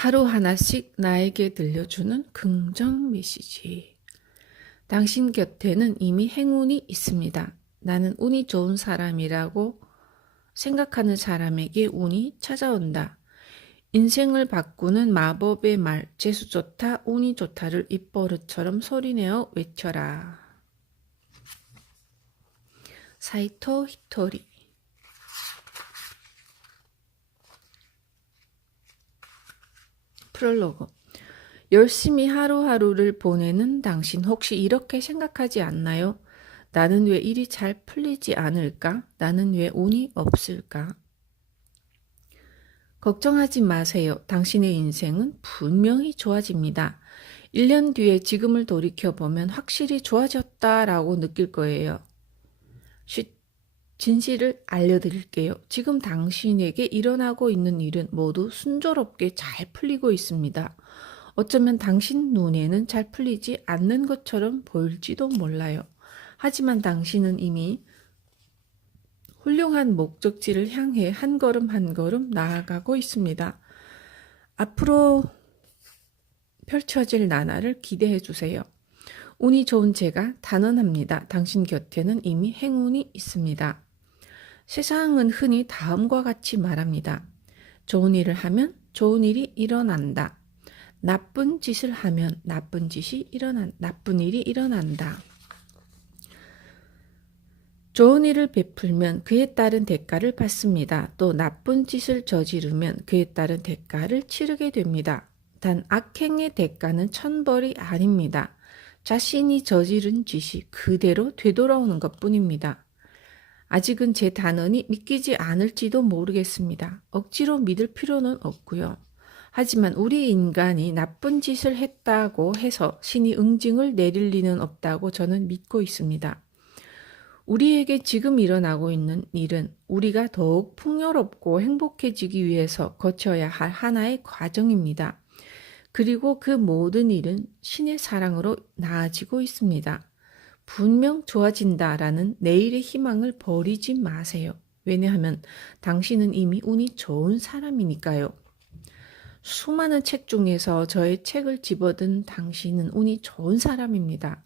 하루하나씩 나에게 들려주는 긍정 메시지. 당신 곁에는 이미 행운이 있습니다. 나는 운이 좋은 사람이라고 생각하는 사람에게 운이 찾아온다. 인생을 바꾸는 마법의 말, 재수 좋다, 운이 좋다를 입버릇처럼 소리내어 외쳐라. 사이토 히토리. 프롤로그. 열심히 하루하루를 보내는 당신 혹시 이렇게 생각하지 않나요? 나는 왜 일이 잘 풀리지 않을까? 나는 왜 운이 없을까? 걱정하지 마세요. 당신의 인생은 분명히 좋아집니다. 1년 뒤에 지금을 돌이켜보면 확실히 좋아졌다라고 느낄 거예요. 진실을 알려드릴게요. 지금 당신에게 일어나고 있는 일은 모두 순조롭게 잘 풀리고 있습니다. 어쩌면 당신 눈에는 잘 풀리지 않는 것처럼 보일지도 몰라요. 하지만 당신은 이미 훌륭한 목적지를 향해 한 걸음 한 걸음 나아가고 있습니다. 앞으로 펼쳐질 나날을 기대해 주세요. 운이 좋은 제가 단언합니다. 당신 곁에는 이미 행운이 있습니다. 세상은 흔히 다음과 같이 말합니다. 좋은 일을 하면 좋은 일이 일어난다. 나쁜 짓을 하면 나쁜 일이 일어난다. 좋은 일을 베풀면 그에 따른 대가를 받습니다. 또 나쁜 짓을 저지르면 그에 따른 대가를 치르게 됩니다. 단 악행의 대가는 천벌이 아닙니다. 자신이 저지른 짓이 그대로 되돌아오는 것뿐입니다. 아직은 제 단언이 믿기지 않을지도 모르겠습니다. 억지로 믿을 필요는 없고요. 하지만 우리 인간이 나쁜 짓을 했다고 해서 신이 응징을 내릴 리는 없다고 저는 믿고 있습니다. 우리에게 지금 일어나고 있는 일은 우리가 더욱 풍요롭고 행복해지기 위해서 거쳐야 할 하나의 과정입니다. 그리고 그 모든 일은 신의 사랑으로 나아지고 있습니다. 분명 좋아진다라는 내일의 희망을 버리지 마세요. 왜냐하면 당신은 이미 운이 좋은 사람이니까요. 수많은 책 중에서 저의 책을 집어든 당신은 운이 좋은 사람입니다.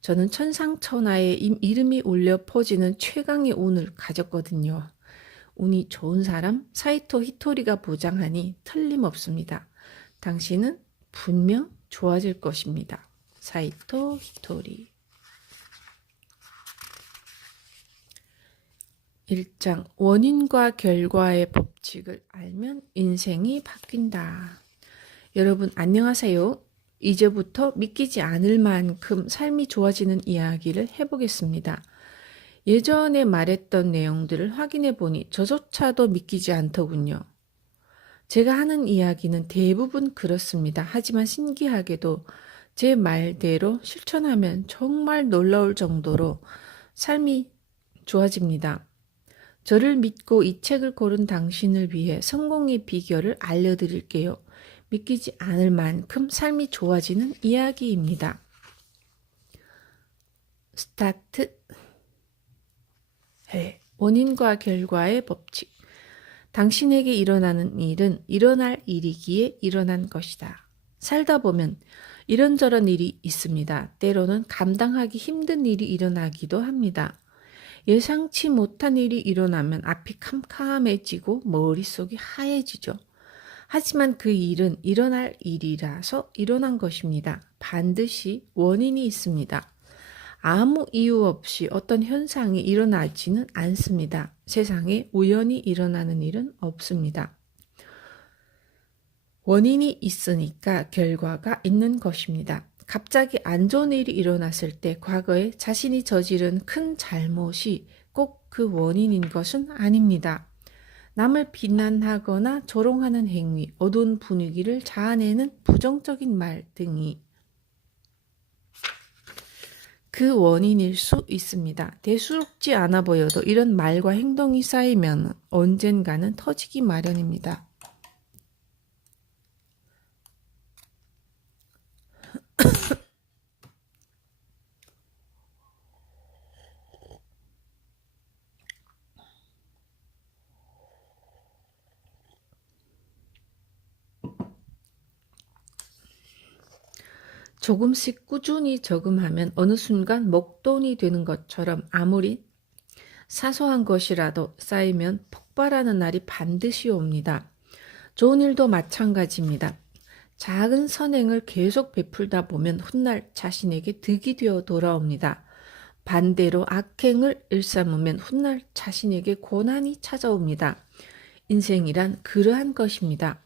저는 천상천하에 이름이 울려 퍼지는 최강의 운을 가졌거든요. 운이 좋은 사람 사이토 히토리가 보장하니 틀림없습니다. 당신은 분명 좋아질 것입니다. 사이토 히토리. 1장 원인과 결과의 법칙을 알면 인생이 바뀐다. 여러분 안녕하세요. 이제부터 믿기지 않을 만큼 삶이 좋아지는 이야기를 해보겠습니다. 예전에 말했던 내용들을 확인해 보니 저조차도 믿기지 않더군요. 제가 하는 이야기는 대부분 그렇습니다. 하지만 신기하게도 제 말대로 실천하면 정말 놀라울 정도로 삶이 좋아집니다. 저를 믿고 이 책을 고른 당신을 위해 성공의 비결을 알려드릴게요. 믿기지 않을 만큼 삶이 좋아지는 이야기입니다. 스타트. 원인과 결과의 법칙. 당신에게 일어나는 일은 일어날 일이기에 일어난 것이다. 살다 보면 이런저런 일이 있습니다. 때로는 감당하기 힘든 일이 일어나기도 합니다. 예상치 못한 일이 일어나면 앞이 캄캄해지고 머릿속이 하얘지죠. 하지만 그 일은 일어날 일이라서 일어난 것입니다. 반드시 원인이 있습니다. 아무 이유 없이 어떤 현상이 일어나지는 않습니다. 세상에 우연히 일어나는 일은 없습니다. 원인이 있으니까 결과가 있는 것입니다. 갑자기 안 좋은 일이 일어났을 때 과거에 자신이 저지른 큰 잘못이 꼭 그 원인인 것은 아닙니다. 남을 비난하거나 조롱하는 행위, 어두운 분위기를 자아내는 부정적인 말 등이 그 원인일 수 있습니다. 대수롭지 않아 보여도 이런 말과 행동이 쌓이면 언젠가는 터지기 마련입니다. 조금씩 꾸준히 저금하면 어느 순간 목돈이 되는 것처럼 아무리 사소한 것이라도 쌓이면 폭발하는 날이 반드시 옵니다. 좋은 일도 마찬가지입니다. 작은 선행을 계속 베풀다 보면 훗날 자신에게 득이 되어 돌아옵니다. 반대로 악행을 일삼으면 훗날 자신에게 고난이 찾아옵니다. 인생이란 그러한 것입니다.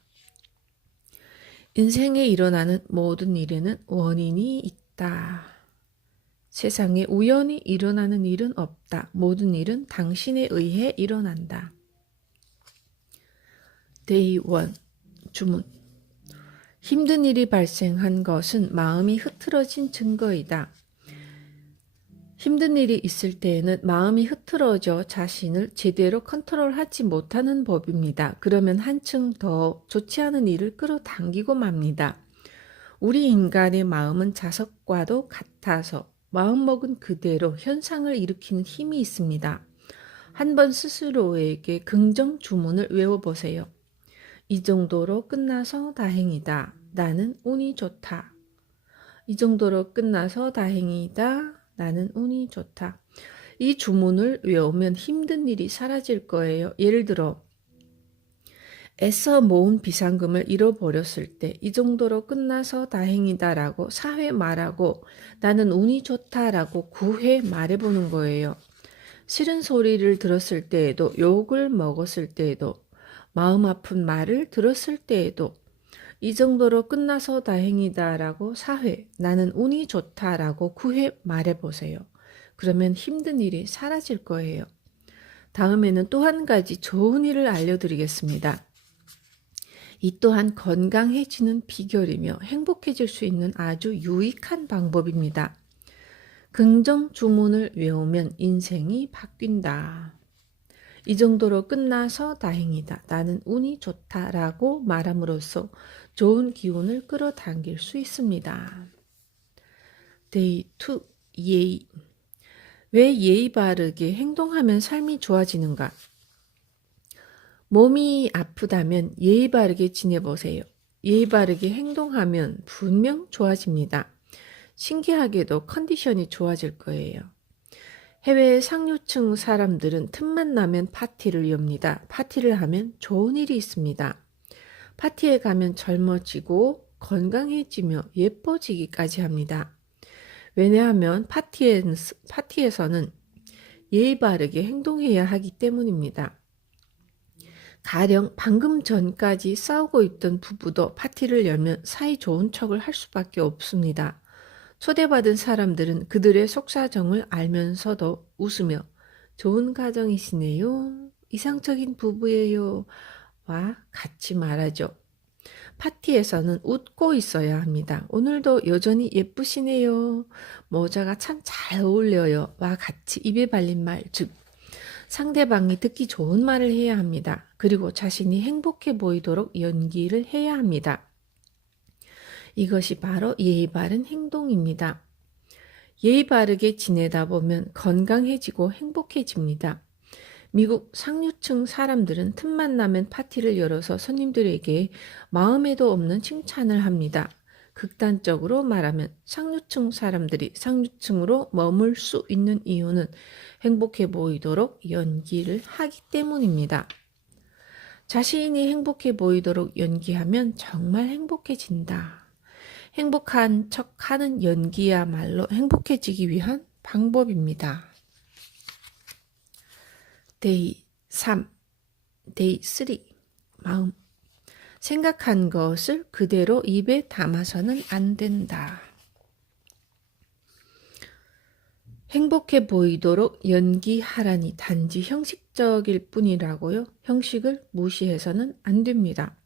인생에 일어나는 모든 일에는 원인이 있다. 세상에 우연히 일어나는 일은 없다. 모든 일은 당신에 의해 일어난다. Day 1 주문. 힘든 일이 발생한 것은 마음이 흐트러진 증거이다. 힘든 일이 있을 때에는 마음이 흐트러져 자신을 제대로 컨트롤하지 못하는 법입니다. 그러면 한층 더 좋지 않은 일을 끌어당기고 맙니다. 우리 인간의 마음은 자석과도 같아서 마음먹은 그대로 현상을 일으키는 힘이 있습니다. 한번 스스로에게 긍정 주문을 외워보세요. 이 정도로 끝나서 다행이다. 나는 운이 좋다. 이 정도로 끝나서 다행이다. 나는 운이 좋다. 이 주문을 외우면 힘든 일이 사라질 거예요. 예를 들어 애써 모은 비상금을 잃어버렸을 때 이 정도로 끝나서 다행이다 라고 4회 말하고 나는 운이 좋다 라고 9회 말해보는 거예요. 싫은 소리를 들었을 때에도, 욕을 먹었을 때에도, 마음 아픈 말을 들었을 때에도 이 정도로 끝나서 다행이다 라고 4회, 나는 운이 좋다 라고 9회 말해보세요. 그러면 힘든 일이 사라질 거예요. 다음에는 또 한 가지 좋은 일을 알려드리겠습니다. 이 또한 건강해지는 비결이며 행복해질 수 있는 아주 유익한 방법입니다. 긍정 주문을 외우면 인생이 바뀐다. 이 정도로 끝나서 다행이다. 나는 운이 좋다 라고 말함으로써 좋은 기운을 끌어당길 수 있습니다. Day 2 예의. 왜 예의 바르게 행동하면 삶이 좋아지는가? 몸이 아프다면 예의 바르게 지내보세요. 예의 바르게 행동하면 분명 좋아집니다. 신기하게도 컨디션이 좋아질 거예요. 해외 상류층 사람들은 틈만 나면 파티를 엽니다. 파티를 하면 좋은 일이 있습니다. 파티에 가면 젊어지고 건강해지며 예뻐지기까지 합니다. 왜냐하면 파티에서는 예의 바르게 행동해야 하기 때문입니다. 가령 방금 전까지 싸우고 있던 부부도 파티를 열면 사이 좋은 척을 할 수밖에 없습니다. 초대받은 사람들은 그들의 속사정을 알면서도 웃으며 좋은 가정이시네요. 이상적인 부부예요. 와 같이 말하죠. 파티에서는 웃고 있어야 합니다. 오늘도 여전히 예쁘시네요. 모자가 참 잘 어울려요. 와 같이 입에 발린 말, 즉 상대방이 듣기 좋은 말을 해야 합니다. 그리고 자신이 행복해 보이도록 연기를 해야 합니다. 이것이 바로 예의 바른 행동입니다. 예의 바르게 지내다 보면 건강해지고 행복해집니다. 미국 상류층 사람들은 틈만 나면 파티를 열어서 손님들에게 마음에도 없는 칭찬을 합니다. 극단적으로 말하면 상류층 사람들이 상류층으로 머물 수 있는 이유는 행복해 보이도록 연기를 하기 때문입니다. 자신이 행복해 보이도록 연기하면 정말 행복해진다. 행복한 척하는 연기야말로 행복해지기 위한 방법입니다. Day 3, Day 3 마음. 생각한 것을 그대로 입에 담아서는 안 된다. 행복해 보이도록 연기하라니 단지 형식적일 뿐이라고요. 형식을 무시해서는 안 됩니다.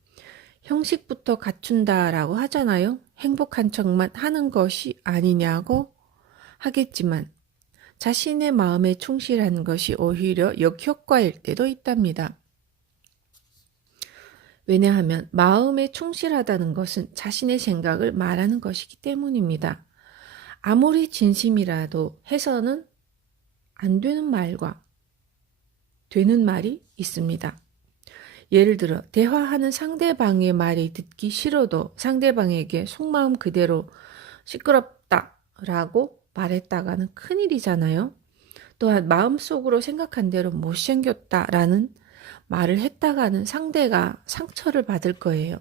형식부터 갖춘다라고 하잖아요. 행복한 척만 하는 것이 아니냐고 하겠지만 자신의 마음에 충실한 것이 오히려 역효과일 때도 있답니다. 왜냐하면 마음에 충실하다는 것은 자신의 생각을 말하는 것이기 때문입니다. 아무리 진심이라도 해서는 안 되는 말과 되는 말이 있습니다. 예를 들어 대화하는 상대방의 말이 듣기 싫어도 상대방에게 속마음 그대로 시끄럽다 라고 말했다가는 큰일이잖아요. 또한 마음속으로 생각한 대로 못생겼다 라는 말을 했다가는 상대가 상처를 받을 거예요.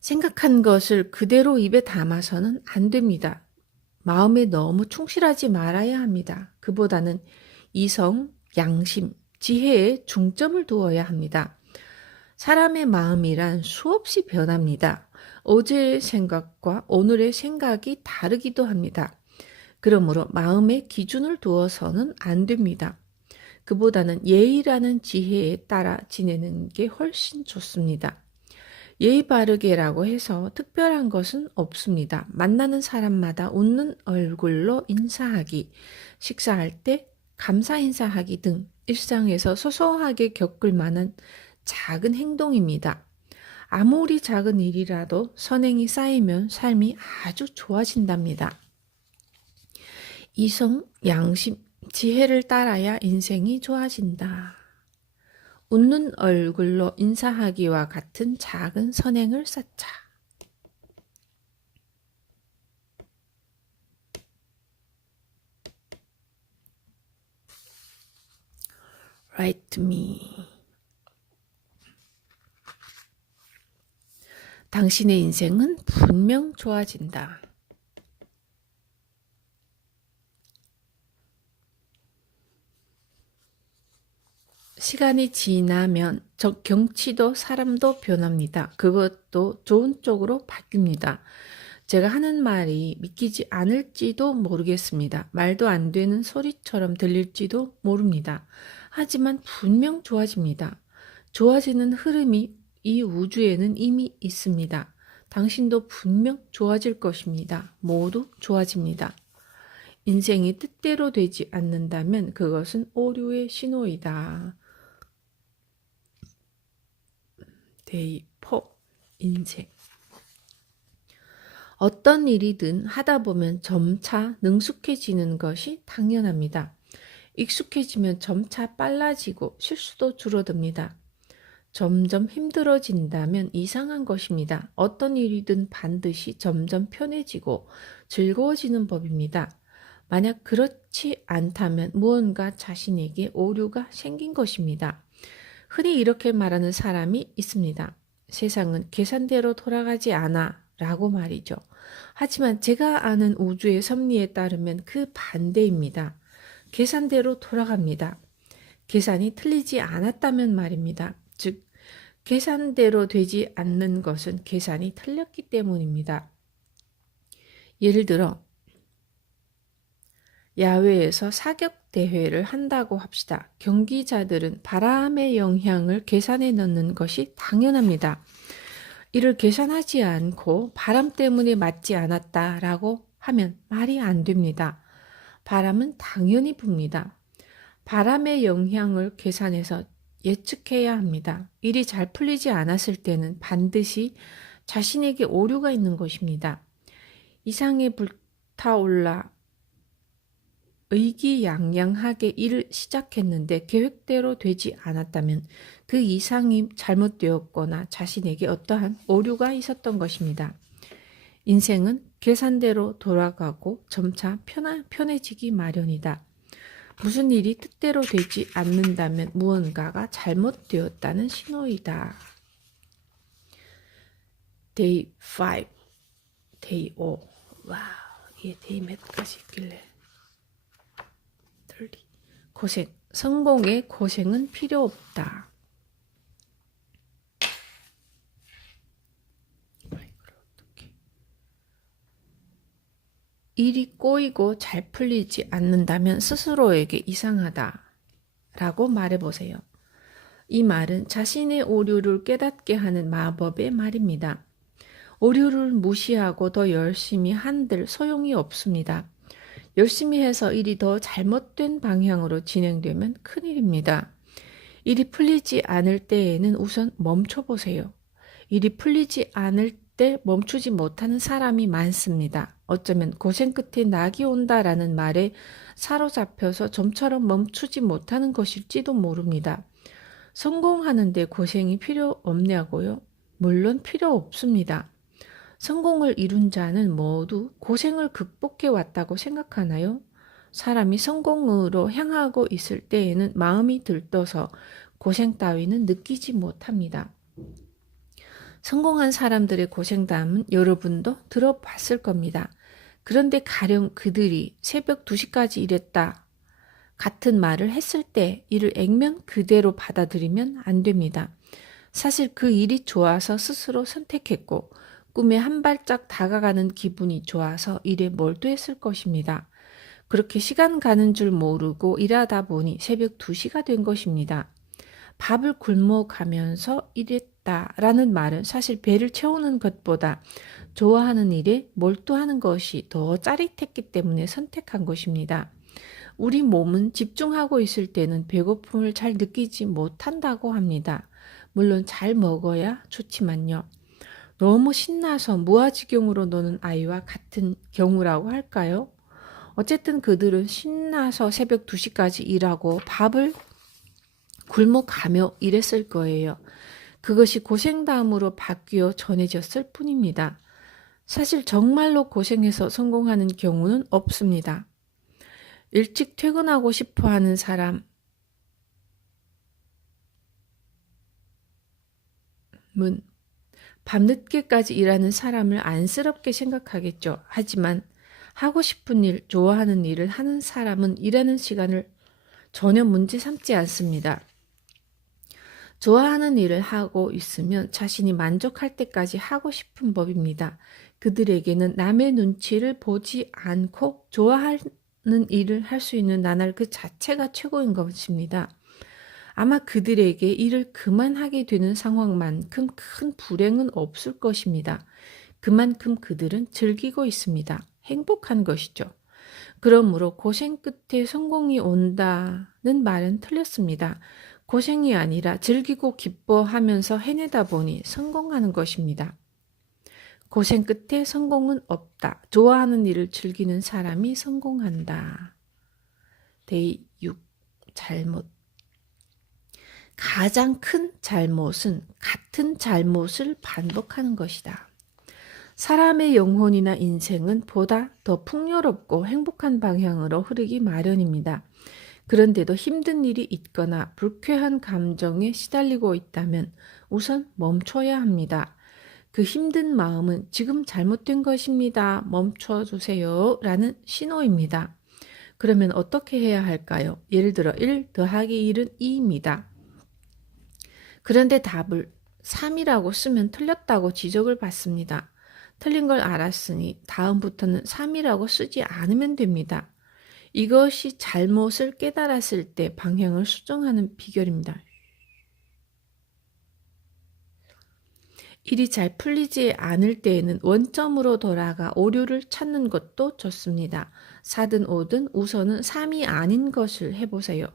생각한 것을 그대로 입에 담아서는 안 됩니다. 마음에 너무 충실하지 말아야 합니다. 그보다는 이성, 양심, 지혜에 중점을 두어야 합니다. 사람의 마음이란 수없이 변합니다. 어제의 생각과 오늘의 생각이 다르기도 합니다. 그러므로 마음의 기준을 두어서는 안 됩니다. 그보다는 예의라는 지혜에 따라 지내는 게 훨씬 좋습니다. 예의 바르게라고 해서 특별한 것은 없습니다. 만나는 사람마다 웃는 얼굴로 인사하기, 식사할 때 감사 인사하기 등 일상에서 소소하게 겪을 만한 작은 행동입니다. 아무리 작은 일이라도 선행이 쌓이면 삶이 아주 좋아진답니다. 이성, 양심, 지혜를 따라야 인생이 좋아진다. 웃는 얼굴로 인사하기와 같은 작은 선행을 쌓자. Write me. 당신의 인생은 분명 좋아진다. 시간이 지나면 경치도 사람도 변합니다. 그것도 좋은 쪽으로 바뀝니다. 제가 하는 말이 믿기지 않을지도 모르겠습니다. 말도 안 되는 소리처럼 들릴지도 모릅니다. 하지만 분명 좋아집니다. 좋아지는 흐름이 이 우주에는 이미 있습니다. 당신도 분명 좋아질 것입니다. 모두 좋아집니다. 인생이 뜻대로 되지 않는다면 그것은 오류의 신호이다. 데이 4. 인생. 어떤 일이든 하다 보면 점차 능숙해지는 것이 당연합니다. 익숙해지면 점차 빨라지고 실수도 줄어듭니다. 점점 힘들어진다면 이상한 것입니다. 어떤 일이든 반드시 점점 편해지고 즐거워지는 법입니다. 만약 그렇지 않다면 무언가 자신에게 오류가 생긴 것입니다. 흔히 이렇게 말하는 사람이 있습니다. 세상은 계산대로 돌아가지 않아 라고 말이죠. 하지만 제가 아는 우주의 섭리에 따르면 그 반대입니다. 계산대로 돌아갑니다. 계산이 틀리지 않았다면 말입니다. 즉, 계산대로 되지 않는 것은 계산이 틀렸기 때문입니다. 예를 들어 야외에서 사격 대회를 한다고 합시다. 경기자들은 바람의 영향을 계산해 넣는 것이 당연합니다. 이를 계산하지 않고 바람 때문에 맞지 않았다라고 하면 말이 안 됩니다. 바람은 당연히 붑니다. 바람의 영향을 계산해서 예측해야 합니다. 일이 잘 풀리지 않았을 때는 반드시 자신에게 오류가 있는 것입니다. 이상에 불타올라 의기양양하게 일을 시작했는데 계획대로 되지 않았다면 그 이상이 잘못되었거나 자신에게 어떠한 오류가 있었던 것입니다. 인생은 계산대로 돌아가고 점차 편해지기 마련이다. 무슨 일이 뜻대로 되지 않는다면 무언가가 잘못되었다는 신호이다. Day 5, Day 5. 와우, 이게 데이 몇까지 있길래. 고생, 성공에 고생은 필요 없다. 일이 꼬이고 잘 풀리지 않는다면 스스로에게 이상하다 라고 말해보세요. 이 말은 자신의 오류를 깨닫게 하는 마법의 말입니다. 오류를 무시하고 더 열심히 한들 소용이 없습니다. 열심히 해서 일이 더 잘못된 방향으로 진행되면 큰일입니다. 일이 풀리지 않을 때에는 우선 멈춰보세요. 일이 풀리지 않을 때 멈추지 못하는 사람이 많습니다. 어쩌면 고생 끝에 낙이 온다라는 말에 사로잡혀서 좀처럼 멈추지 못하는 것일지도 모릅니다. 성공하는데 고생이 필요 없냐고요? 물론 필요 없습니다. 성공을 이룬 자는 모두 고생을 극복해 왔다고 생각하나요? 사람이 성공으로 향하고 있을 때에는 마음이 들떠서 고생 따위는 느끼지 못합니다. 성공한 사람들의 고생담은 여러분도 들어봤을 겁니다. 그런데 가령 그들이 새벽 2시까지 일했다 같은 말을 했을 때 이를 액면 그대로 받아들이면 안 됩니다. 사실 그 일이 좋아서 스스로 선택했고 꿈에 한 발짝 다가가는 기분이 좋아서 일에 몰두했을 것입니다. 그렇게 시간 가는 줄 모르고 일하다 보니 새벽 2시가 된 것입니다. 밥을 굶어 가면서 일했다라는 말은 사실 배를 채우는 것보다 좋아하는 일에 몰두하는 것이 더 짜릿했기 때문에 선택한 것입니다. 우리 몸은 집중하고 있을 때는 배고픔을 잘 느끼지 못한다고 합니다. 물론 잘 먹어야 좋지만요. 너무 신나서 무아지경으로 노는 아이와 같은 경우라고 할까요? 어쨌든 그들은 신나서 새벽 2시까지 일하고 밥을 굶어가며 일했을 거예요. 그것이 고생담으로 바뀌어 전해졌을 뿐입니다. 사실 정말로 고생해서 성공하는 경우는 없습니다. 일찍 퇴근하고 싶어 하는 사람은 밤늦게까지 일하는 사람을 안쓰럽게 생각하겠죠. 하지만 하고 싶은 일, 좋아하는 일을 하는 사람은 일하는 시간을 전혀 문제 삼지 않습니다. 좋아하는 일을 하고 있으면 자신이 만족할 때까지 하고 싶은 법입니다. 그들에게는 남의 눈치를 보지 않고 좋아하는 일을 할 수 있는 나날 그 자체가 최고인 것입니다. 아마 그들에게 일을 그만하게 되는 상황만큼 큰 불행은 없을 것입니다. 그만큼 그들은 즐기고 있습니다. 행복한 것이죠. 그러므로 고생 끝에 성공이 온다는 말은 틀렸습니다. 고생이 아니라 즐기고 기뻐하면서 해내다 보니 성공하는 것입니다. 고생 끝에 성공은 없다. 좋아하는 일을 즐기는 사람이 성공한다. 데이 6. 잘못. 가장 큰 잘못은 같은 잘못을 반복하는 것이다. 사람의 영혼이나 인생은 보다 더 풍요롭고 행복한 방향으로 흐르기 마련입니다. 그런데도 힘든 일이 있거나 불쾌한 감정에 시달리고 있다면 우선 멈춰야 합니다. 그 힘든 마음은 지금 잘못된 것입니다. 멈춰주세요. 라는 신호입니다. 그러면 어떻게 해야 할까요? 예를 들어 1 더하기 1은 2입니다. 그런데 답을 3이라고 쓰면 틀렸다고 지적을 받습니다. 틀린 걸 알았으니 다음부터는 3이라고 쓰지 않으면 됩니다. 이것이 잘못을 깨달았을 때 방향을 수정하는 비결입니다. 일이 잘 풀리지 않을 때에는 원점으로 돌아가 오류를 찾는 것도 좋습니다. 4든 5든 우선은 3이 아닌 것을 해보세요.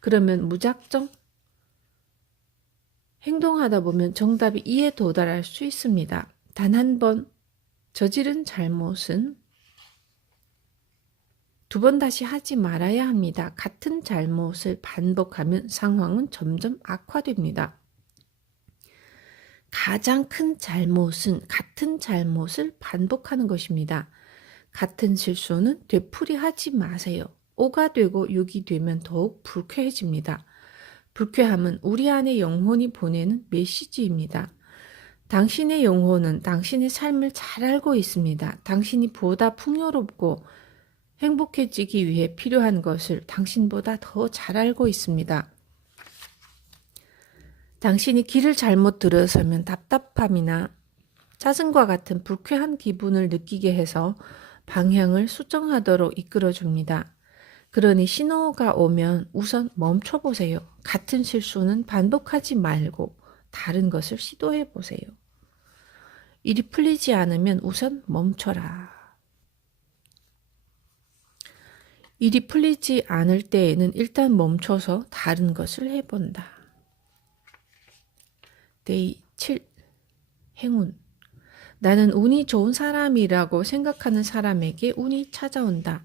그러면 무작정 행동하다 보면 정답이 2에 도달할 수 있습니다. 단 한 번 저지른 잘못은 2번 다시 하지 말아야 합니다. 같은 잘못을 반복하면 상황은 점점 악화됩니다. 가장 큰 잘못은 같은 잘못을 반복하는 것입니다. 같은 실수는 되풀이하지 마세요. 5가 되고 6이 되면 더욱 불쾌해집니다. 불쾌함은 우리 안의 영혼이 보내는 메시지입니다. 당신의 영혼은 당신의 삶을 잘 알고 있습니다. 당신이 보다 풍요롭고 행복해지기 위해 필요한 것을 당신보다 더 잘 알고 있습니다. 당신이 길을 잘못 들어서면 답답함이나 짜증과 같은 불쾌한 기분을 느끼게 해서 방향을 수정하도록 이끌어줍니다. 그러니 신호가 오면 우선 멈춰보세요. 같은 실수는 반복하지 말고 다른 것을 시도해보세요. 일이 풀리지 않으면 우선 멈춰라. 일이 풀리지 않을 때에는 일단 멈춰서 다른 것을 해본다. 데이 7. 행운. 나는 운이 좋은 사람이라고 생각하는 사람에게 운이 찾아온다.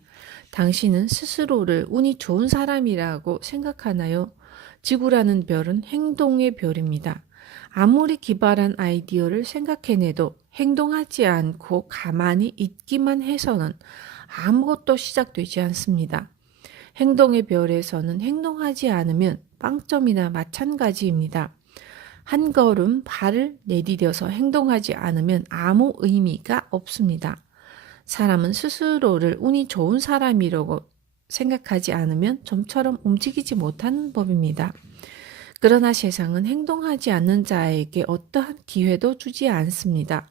당신은 스스로를 운이 좋은 사람이라고 생각하나요? 지구라는 별은 행동의 별입니다. 아무리 기발한 아이디어를 생각해내도 행동하지 않고 가만히 있기만 해서는 아무것도 시작되지 않습니다. 행동의 별에서는 행동하지 않으면 빵점이나 마찬가지입니다. 한 걸음 발을 내디뎌서 행동하지 않으면 아무 의미가 없습니다. 사람은 스스로를 운이 좋은 사람이라고 생각하지 않으면 좀처럼 움직이지 못하는 법입니다. 그러나 세상은 행동하지 않는 자에게 어떠한 기회도 주지 않습니다.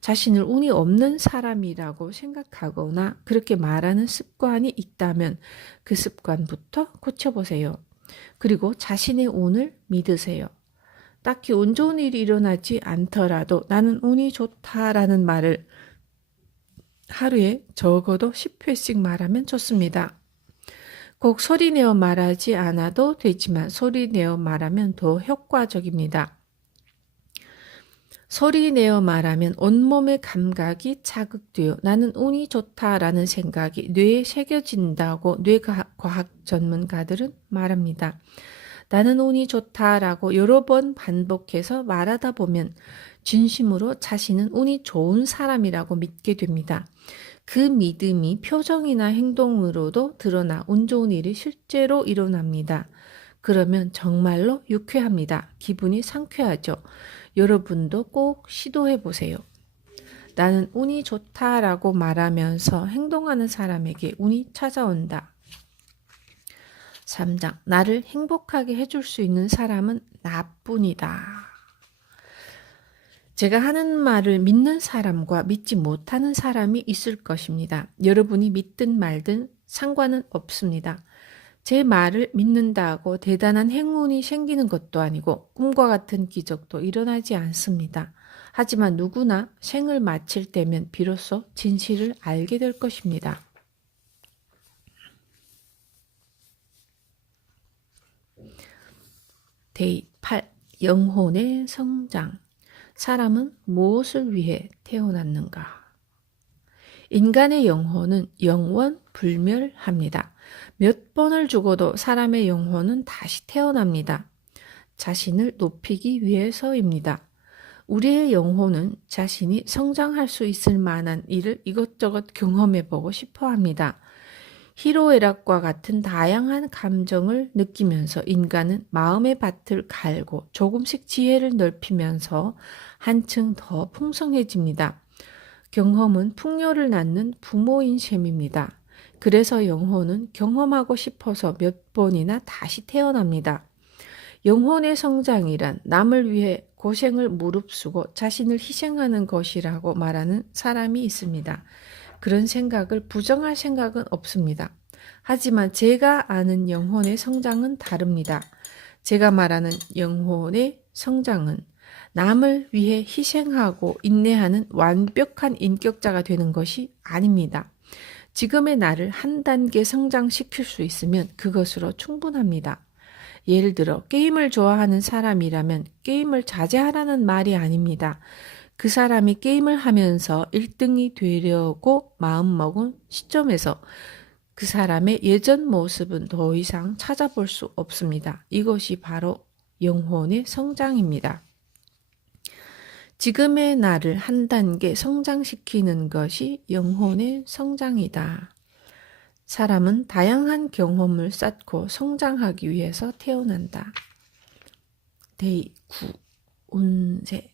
자신을 운이 없는 사람이라고 생각하거나 그렇게 말하는 습관이 있다면 그 습관부터 고쳐보세요. 그리고 자신의 운을 믿으세요. 딱히 운 좋은 일이 일어나지 않더라도 나는 운이 좋다라는 말을 하루에 적어도 10회씩 말하면 좋습니다. 꼭 소리내어 말하지 않아도 되지만 소리내어 말하면 더 효과적입니다. 소리내어 말하면 온몸의 감각이 자극되어 나는 운이 좋다라는 생각이 뇌에 새겨진다고 뇌과학 전문가들은 말합니다. 나는 운이 좋다라고 여러 번 반복해서 말하다 보면 진심으로 자신은 운이 좋은 사람이라고 믿게 됩니다. 그 믿음이 표정이나 행동으로도 드러나 운 좋은 일이 실제로 일어납니다. 그러면 정말로 유쾌합니다. 기분이 상쾌하죠. 여러분도 꼭 시도해 보세요. 나는 운이 좋다라고 말하면서 행동하는 사람에게 운이 찾아온다. 3장. 나를 행복하게 해줄 수 있는 사람은 나뿐이다. 제가 하는 말을 믿는 사람과 믿지 못하는 사람이 있을 것입니다. 여러분이 믿든 말든 상관은 없습니다. 제 말을 믿는다고 대단한 행운이 생기는 것도 아니고 꿈과 같은 기적도 일어나지 않습니다. 하지만 누구나 생을 마칠 때면 비로소 진실을 알게 될 것입니다. 데이 8. 영혼의 성장. 사람은 무엇을 위해 태어났는가? 인간의 영혼은 영원 불멸합니다. 몇 번을 죽어도 사람의 영혼은 다시 태어납니다. 자신을 높이기 위해서입니다. 우리의 영혼은 자신이 성장할 수 있을 만한 일을 이것저것 경험해보고 싶어 합니다. 희로애락과 같은 다양한 감정을 느끼면서 인간은 마음의 밭을 갈고 조금씩 지혜를 넓히면서 한층 더 풍성해집니다. 경험은 풍요를 낳는 부모인 셈입니다. 그래서 영혼은 경험하고 싶어서 몇 번이나 다시 태어납니다. 영혼의 성장이란 남을 위해 고생을 무릅쓰고 자신을 희생하는 것이라고 말하는 사람이 있습니다. 그런 생각을 부정할 생각은 없습니다. 하지만 제가 아는 영혼의 성장은 다릅니다. 제가 말하는 영혼의 성장은 남을 위해 희생하고 인내하는 완벽한 인격자가 되는 것이 아닙니다. 지금의 나를 한 단계 성장시킬 수 있으면 그것으로 충분합니다. 예를 들어 게임을 좋아하는 사람이라면 게임을 자제하라는 말이 아닙니다. 그 사람이 게임을 하면서 1등이 되려고 마음먹은 시점에서 그 사람의 예전 모습은 더 이상 찾아볼 수 없습니다. 이것이 바로 영혼의 성장입니다. 지금의 나를 한 단계 성장시키는 것이 영혼의 성장이다. 사람은 다양한 경험을 쌓고 성장하기 위해서 태어난다. 데이 9. 운세.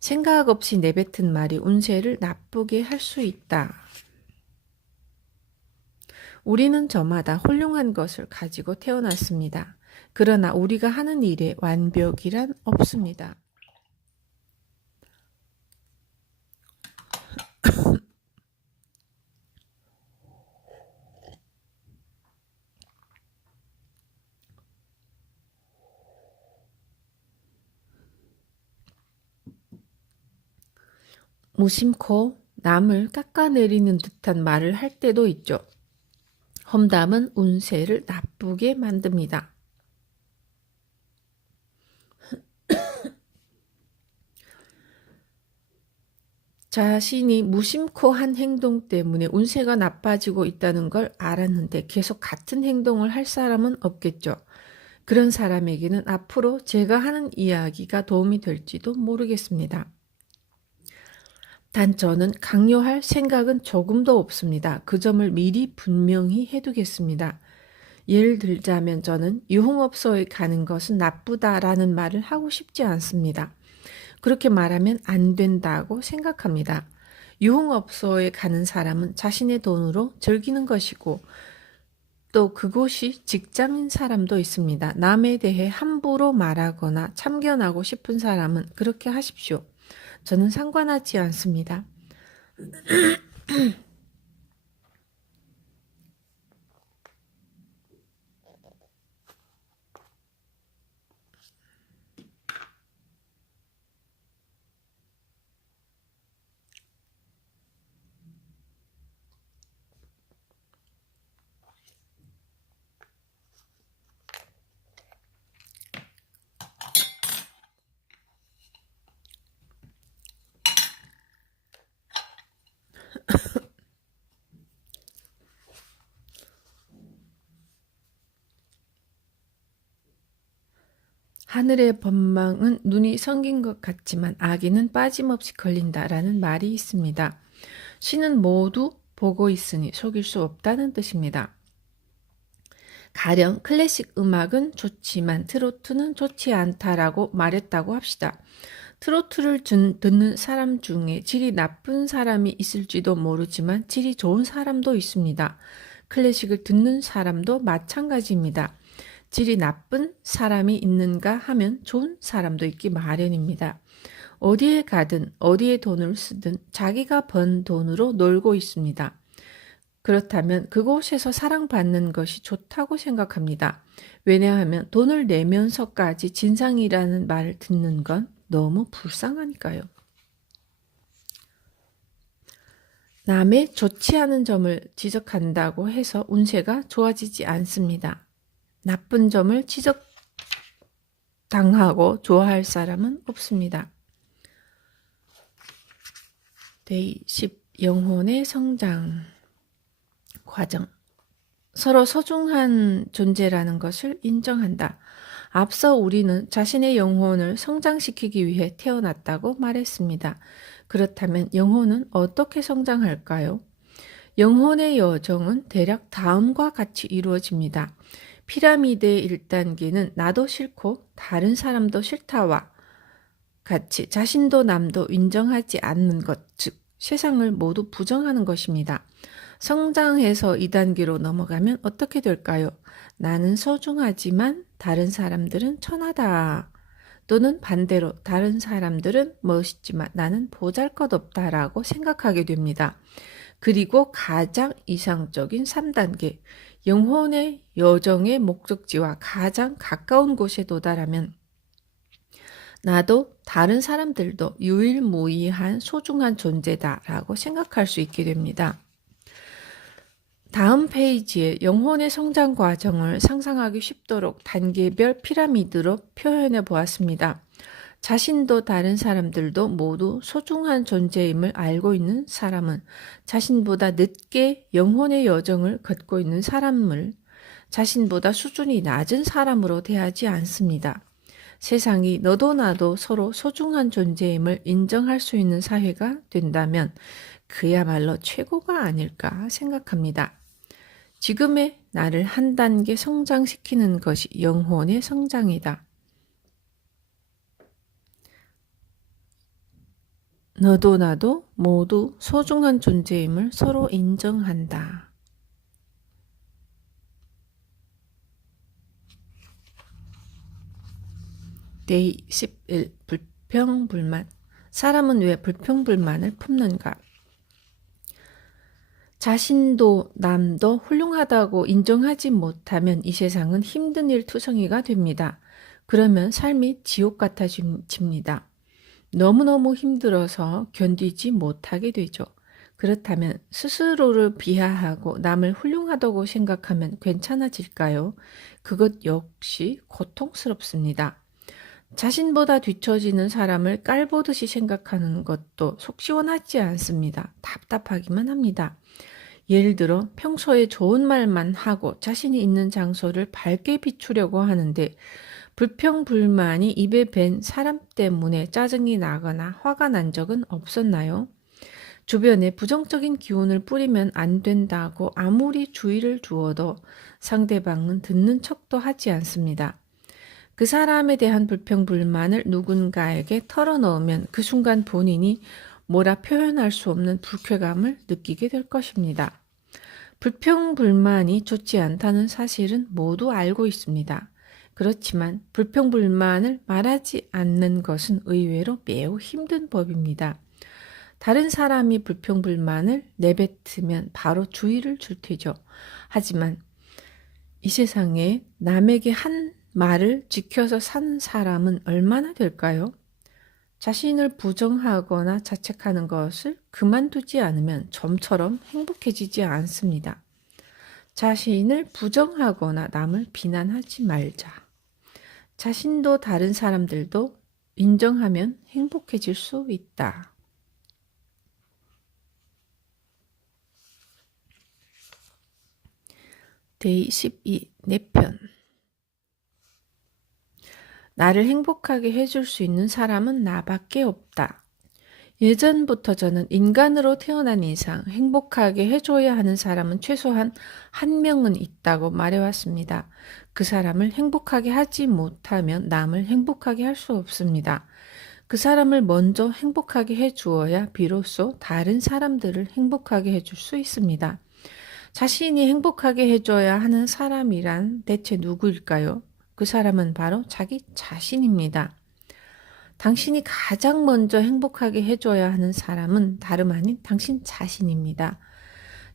생각 없이 내뱉은 말이 운세를 나쁘게 할 수 있다. 우리는 저마다 훌륭한 것을 가지고 태어났습니다. 그러나 우리가 하는 일에 완벽이란 없습니다. 무심코 남을 깎아내리는 듯한 말을 할 때도 있죠. 험담은 운세를 나쁘게 만듭니다. 자신이 무심코 한 행동 때문에 운세가 나빠지고 있다는 걸 알았는데 계속 같은 행동을 할 사람은 없겠죠. 그런 사람에게는 앞으로 제가 하는 이야기가 도움이 될지도 모르겠습니다. 단 저는 강요할 생각은 조금도 없습니다. 그 점을 미리 분명히 해두겠습니다. 예를 들자면 저는 유흥업소에 가는 것은 나쁘다라는 말을 하고 싶지 않습니다. 그렇게 말하면 안 된다고 생각합니다. 유흥업소에 가는 사람은 자신의 돈으로 즐기는 것이고 또 그곳이 직장인 사람도 있습니다. 남에 대해 함부로 말하거나 참견하고 싶은 사람은 그렇게 하십시오. 저는 상관하지 않습니다. 하늘의 법망은 눈이 성긴 것 같지만 아기는 빠짐없이 걸린다라는 말이 있습니다. 신은 모두 보고 있으니 속일 수 없다는 뜻입니다. 가령 클래식 음악은 좋지만 트로트는 좋지 않다라고 말했다고 합시다. 트로트를 듣는 사람 중에 질이 나쁜 사람이 있을지도 모르지만 질이 좋은 사람도 있습니다. 클래식을 듣는 사람도 마찬가지입니다. 질이 나쁜 사람이 있는가 하면 좋은 사람도 있기 마련입니다. 어디에 가든 어디에 돈을 쓰든 자기가 번 돈으로 놀고 있습니다. 그렇다면 그곳에서 사랑받는 것이 좋다고 생각합니다. 왜냐하면 돈을 내면서까지 진상이라는 말을 듣는 건 너무 불쌍하니까요. 남의 좋지 않은 점을 지적한다고 해서 운세가 좋아지지 않습니다. 나쁜 점을 지적당하고 좋아할 사람은 없습니다. 데이 10. 영혼의 성장 과정. 서로 소중한 존재라는 것을 인정한다. 앞서 우리는 자신의 영혼을 성장시키기 위해 태어났다고 말했습니다. 그렇다면 영혼은 어떻게 성장할까요? 영혼의 여정은 대략 다음과 같이 이루어집니다. 피라미드의 1단계는 나도 싫고 다른 사람도 싫다와 같이 자신도 남도 인정하지 않는 것, 즉 세상을 모두 부정하는 것입니다. 성장해서 2단계로 넘어가면 어떻게 될까요? 나는 소중하지만 다른 사람들은 천하다. 또는 반대로 다른 사람들은 멋있지만 나는 보잘것없다라고 생각하게 됩니다. 그리고 가장 이상적인 3단계, 영혼의 여정의 목적지와 가장 가까운 곳에 도달하면 나도 다른 사람들도 유일무이한 소중한 존재다라고 생각할 수 있게 됩니다. 다음 페이지에 영혼의 성장 과정을 상상하기 쉽도록 단계별 피라미드로 표현해 보았습니다. 자신도 다른 사람들도 모두 소중한 존재임을 알고 있는 사람은 자신보다 늦게 영혼의 여정을 걷고 있는 사람을 자신보다 수준이 낮은 사람으로 대하지 않습니다. 세상이 너도 나도 서로 소중한 존재임을 인정할 수 있는 사회가 된다면 그야말로 최고가 아닐까 생각합니다. 지금의 나를 한 단계 성장시키는 것이 영혼의 성장이다. 너도 나도 모두 소중한 존재임을 서로 인정한다. 데이 11. 불평불만. 사람은 왜 불평불만을 품는가? 자신도 남도 훌륭하다고 인정하지 못하면 이 세상은 힘든 일 투성이가 됩니다. 그러면 삶이 지옥 같아집니다. 너무너무 힘들어서 견디지 못하게 되죠. 그렇다면 스스로를 비하하고 남을 훌륭하다고 생각하면 괜찮아질까요? 그것 역시 고통스럽습니다. 자신보다 뒤처지는 사람을 깔보듯이 생각하는 것도 속 시원하지 않습니다. 답답하기만 합니다. 예를 들어 평소에 좋은 말만 하고 자신이 있는 장소를 밝게 비추려고 하는데 불평불만이 입에 밴 사람 때문에 짜증이 나거나 화가 난 적은 없었나요? 주변에 부정적인 기운을 뿌리면 안 된다고 아무리 주의를 주어도 상대방은 듣는 척도 하지 않습니다. 그 사람에 대한 불평불만을 누군가에게 털어놓으면 그 순간 본인이 뭐라 표현할 수 없는 불쾌감을 느끼게 될 것입니다. 불평불만이 좋지 않다는 사실은 모두 알고 있습니다. 그렇지만 불평불만을 말하지 않는 것은 의외로 매우 힘든 법입니다. 다른 사람이 불평불만을 내뱉으면 바로 주의를 줄 테죠. 하지만 이 세상에 남에게 한 말을 지켜서 산 사람은 얼마나 될까요? 자신을 부정하거나 자책하는 것을 그만두지 않으면 좀처럼 행복해지지 않습니다. 자신을 부정하거나 남을 비난하지 말자. 자신도 다른 사람들도 인정하면 행복해질 수 있다. 데이 12, 내 편. 나를 행복하게 해줄 수 있는 사람은 나밖에 없다. 예전부터 저는 인간으로 태어난 이상 행복하게 해줘야 하는 사람은 최소한 한 명은 있다고 말해왔습니다. 그 사람을 행복하게 하지 못하면 남을 행복하게 할 수 없습니다. 그 사람을 먼저 행복하게 해주어야 비로소 다른 사람들을 행복하게 해줄 수 있습니다. 자신이 행복하게 해줘야 하는 사람이란 대체 누구일까요? 그 사람은 바로 자기 자신입니다. 당신이 가장 먼저 행복하게 해줘야 하는 사람은 다름 아닌 당신 자신입니다.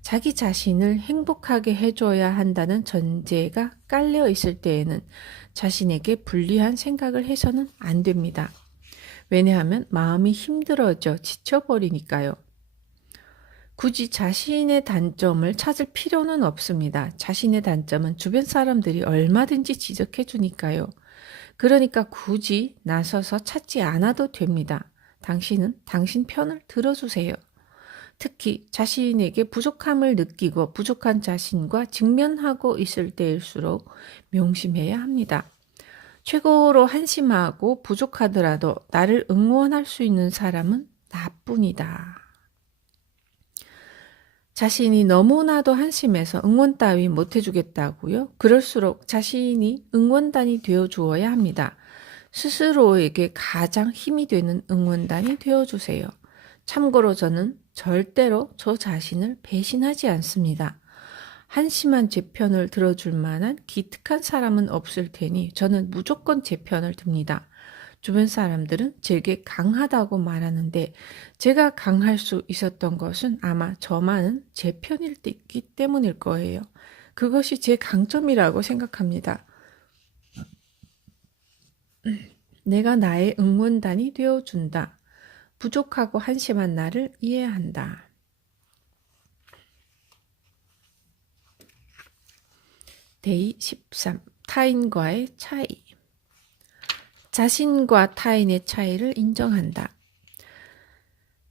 자기 자신을 행복하게 해줘야 한다는 전제가 깔려 있을 때에는 자신에게 불리한 생각을 해서는 안 됩니다. 왜냐하면 마음이 힘들어져 지쳐버리니까요. 굳이 자신의 단점을 찾을 필요는 없습니다. 자신의 단점은 주변 사람들이 얼마든지 지적해 주니까요. 그러니까 굳이 나서서 찾지 않아도 됩니다. 당신은 당신 편을 들어주세요. 특히 자신에게 부족함을 느끼고 부족한 자신과 직면하고 있을 때일수록 명심해야 합니다. 최고로 한심하고 부족하더라도 나를 응원할 수 있는 사람은 나뿐이다. 자신이 너무나도 한심해서 응원 따위 못해주겠다고요? 그럴수록 자신이 응원단이 되어주어야 합니다. 스스로에게 가장 힘이 되는 응원단이 되어주세요. 참고로 저는 절대로 저 자신을 배신하지 않습니다. 한심한 제 편을 들어줄 만한 기특한 사람은 없을 테니 저는 무조건 제 편을 듭니다. 주변 사람들은 제게 강하다고 말하는데 제가 강할 수 있었던 것은 아마 저만은 제 편이기 때문일 거예요. 그것이 제 강점이라고 생각합니다. 내가 나의 응원단이 되어준다. 부족하고 한심한 나를 이해한다. 데이 13. 타인과의 차이. 자신과 타인의 차이를 인정한다.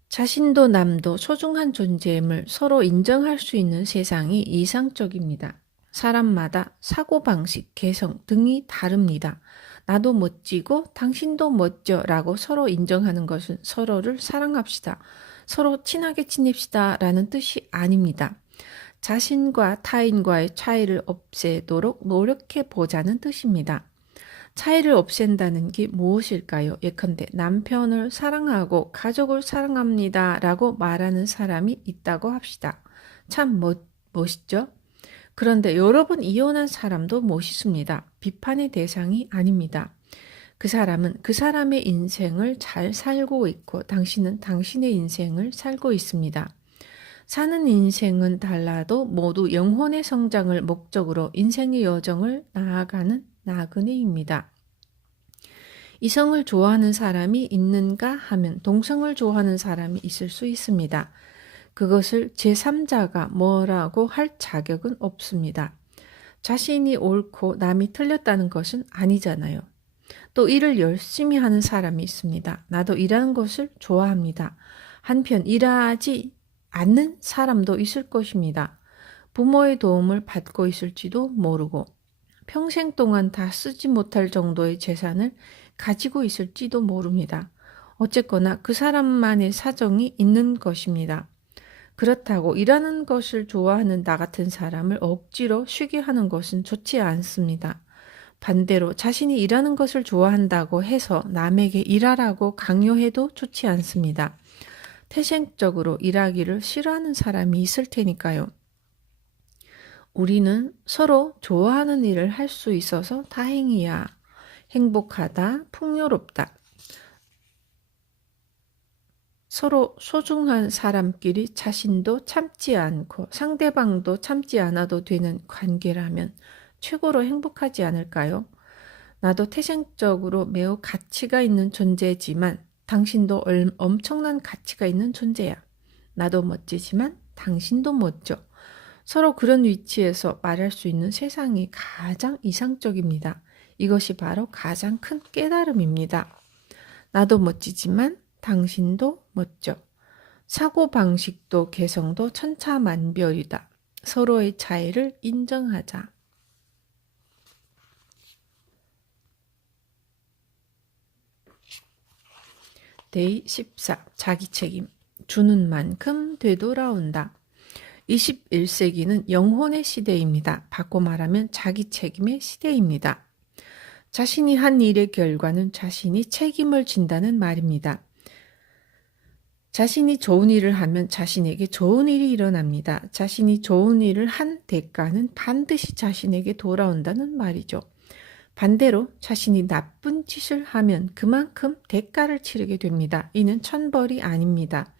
자신도 남도 소중한 존재임을 서로 인정할 수 있는 세상이 이상적입니다. 사람마다 사고방식, 개성 등이 다릅니다. 나도 멋지고 당신도 멋져 라고 서로 인정하는 것은 서로를 사랑합시다. 서로 친하게 지냅시다 라는 뜻이 아닙니다. 자신과 타인과의 차이를 없애도록 노력해 보자는 뜻입니다. 차이를 없앤다는 게 무엇일까요? 예컨대 남편을 사랑하고 가족을 사랑합니다 라고 말하는 사람이 있다고 합시다. 참 멋있죠? 그런데 여러 번 이혼한 사람도 멋있습니다. 비판의 대상이 아닙니다. 그 사람은 그 사람의 인생을 잘 살고 있고 당신은 당신의 인생을 살고 있습니다. 사는 인생은 달라도 모두 영혼의 성장을 목적으로 인생의 여정을 나아가는 나그네입니다. 이성을 좋아하는 사람이 있는가 하면 동성을 좋아하는 사람이 있을 수 있습니다. 그것을 제3자가 뭐라고 할 자격은 없습니다. 자신이 옳고 남이 틀렸다는 것은 아니잖아요. 또 일을 열심히 하는 사람이 있습니다. 나도 일하는 것을 좋아합니다. 한편 일하지 않는 사람도 있을 것입니다. 부모의 도움을 받고 있을지도 모르고 평생 동안 다 쓰지 못할 정도의 재산을 가지고 있을지도 모릅니다. 어쨌거나 그 사람만의 사정이 있는 것입니다. 그렇다고 일하는 것을 좋아하는 나 같은 사람을 억지로 쉬게 하는 것은 좋지 않습니다. 반대로 자신이 일하는 것을 좋아한다고 해서 남에게 일하라고 강요해도 좋지 않습니다. 태생적으로 일하기를 싫어하는 사람이 있을 테니까요. 우리는 서로 좋아하는 일을 할 수 있어서 다행이야. 행복하다, 풍요롭다. 서로 소중한 사람끼리 자신도 참지 않고 상대방도 참지 않아도 되는 관계라면 최고로 행복하지 않을까요? 나도 태생적으로 매우 가치가 있는 존재지만 당신도 엄청난 가치가 있는 존재야. 나도 멋지지만 당신도 멋져. 서로 그런 위치에서 말할 수 있는 세상이 가장 이상적입니다. 이것이 바로 가장 큰 깨달음입니다. 나도 멋지지만 당신도 멋져. 사고방식도 개성도 천차만별이다. 서로의 차이를 인정하자. 데이 14. 자기책임. 주는 만큼 되돌아온다. 21세기는 영혼의 시대입니다. 바꿔 말하면 자기책임의 시대입니다. 자신이 한 일의 결과는 자신이 책임을 진다는 말입니다. 자신이 좋은 일을 하면 자신에게 좋은 일이 일어납니다. 자신이 좋은 일을 한 대가는 반드시 자신에게 돌아온다는 말이죠. 반대로 자신이 나쁜 짓을 하면 그만큼 대가를 치르게 됩니다. 이는 천벌이 아닙니다.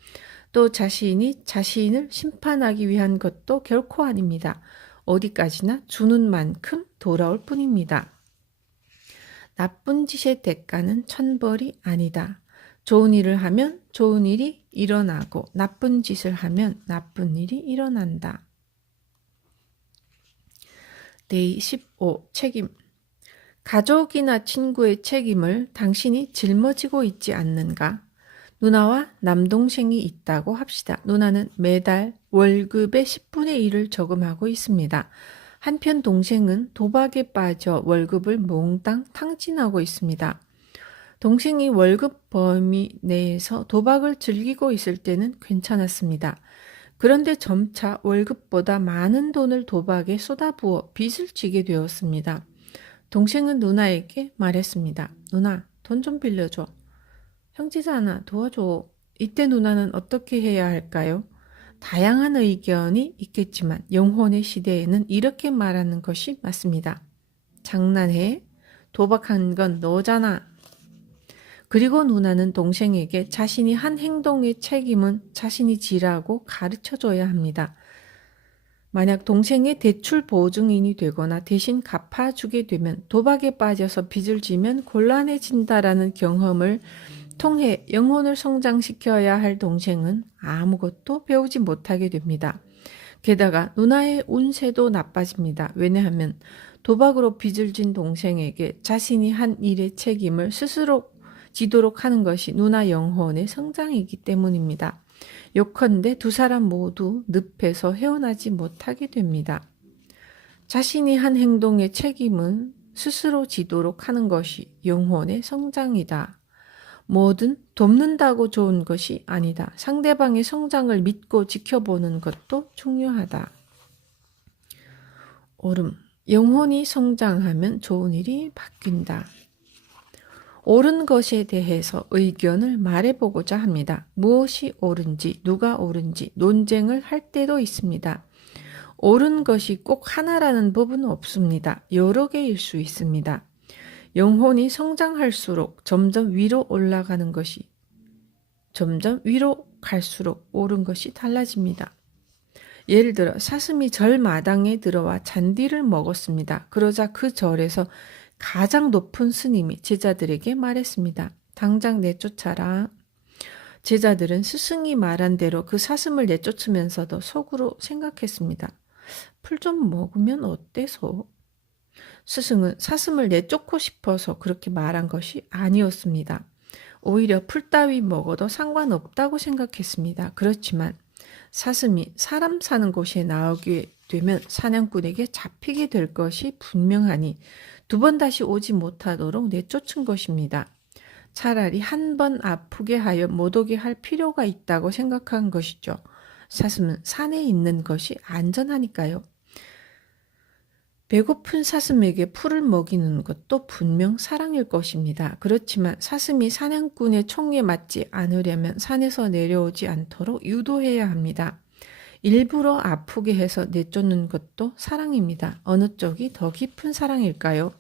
또 자신이 자신을 심판하기 위한 것도 결코 아닙니다. 어디까지나 주는 만큼 돌아올 뿐입니다. 나쁜 짓의 대가는 천벌이 아니다. 좋은 일을 하면 좋은 일이 일어나고 나쁜 짓을 하면 나쁜 일이 일어난다. 데이 15. 책임. 가족이나 친구의 책임을 당신이 짊어지고 있지 않는가? 누나와 남동생이 있다고 합시다. 누나는 매달 월급의 10분의 1을 저금하고 있습니다. 한편 동생은 도박에 빠져 월급을 몽땅 탕진하고 있습니다. 동생이 월급 범위 내에서 도박을 즐기고 있을 때는 괜찮았습니다. 그런데 점차 월급보다 많은 돈을 도박에 쏟아부어 빚을 지게 되었습니다. 동생은 누나에게 말했습니다. 누나, 돈 좀 빌려줘. 형제잖아, 도와줘. 이때 누나는 어떻게 해야 할까요? 다양한 의견이 있겠지만 영혼의 시대에는 이렇게 말하는 것이 맞습니다. 장난해? 도박한 건 너잖아. 그리고 누나는 동생에게 자신이 한 행동의 책임은 자신이 지라고 가르쳐줘야 합니다. 만약 동생의 대출 보증인이 되거나 대신 갚아주게 되면 도박에 빠져서 빚을 지면 곤란해진다라는 경험을 통해 영혼을 성장시켜야 할 동생은 아무것도 배우지 못하게 됩니다. 게다가 누나의 운세도 나빠집니다. 왜냐하면 도박으로 빚을 진 동생에게 자신이 한 일의 책임을 스스로 지도록 하는 것이 누나 영혼의 성장이기 때문입니다. 요컨대 두 사람 모두 늪에서 헤어나지 못하게 됩니다. 자신이 한 행동의 책임은 스스로 지도록 하는 것이 영혼의 성장이다. 뭐든 돕는다고 좋은 것이 아니다. 상대방의 성장을 믿고 지켜보는 것도 중요하다. 옳음. 영혼이 성장하면 좋은 일이 바뀐다. 옳은 것에 대해서 의견을 말해보고자 합니다. 무엇이 옳은지, 누가 옳은지 논쟁을 할 때도 있습니다. 옳은 것이 꼭 하나라는 법은 없습니다. 여러 개일 수 있습니다. 영혼이 성장할수록 점점 위로 올라가는 것이 점점 위로 갈수록 옳은 것이 달라집니다. 예를 들어 사슴이 절 마당에 들어와 잔디를 먹었습니다. 그러자 그 절에서 가장 높은 스님이 제자들에게 말했습니다. 당장 내쫓아라. 제자들은 스승이 말한 대로 그 사슴을 내쫓으면서도 속으로 생각했습니다. 풀 좀 먹으면 어때서? 스승은 사슴을 내쫓고 싶어서 그렇게 말한 것이 아니었습니다. 오히려 풀 따위 먹어도 상관없다고 생각했습니다. 그렇지만 사슴이 사람 사는 곳에 나오게 되면 사냥꾼에게 잡히게 될 것이 분명하니 두 번 다시 오지 못하도록 내쫓은 것입니다. 차라리 한 번 아프게 하여 못 오게 할 필요가 있다고 생각한 것이죠. 사슴은 산에 있는 것이 안전하니까요. 배고픈 사슴에게 풀을 먹이는 것도 분명 사랑일 것입니다. 그렇지만 사슴이 사냥꾼의 총에 맞지 않으려면 산에서 내려오지 않도록 유도해야 합니다. 일부러 아프게 해서 내쫓는 것도 사랑입니다. 어느 쪽이 더 깊은 사랑일까요?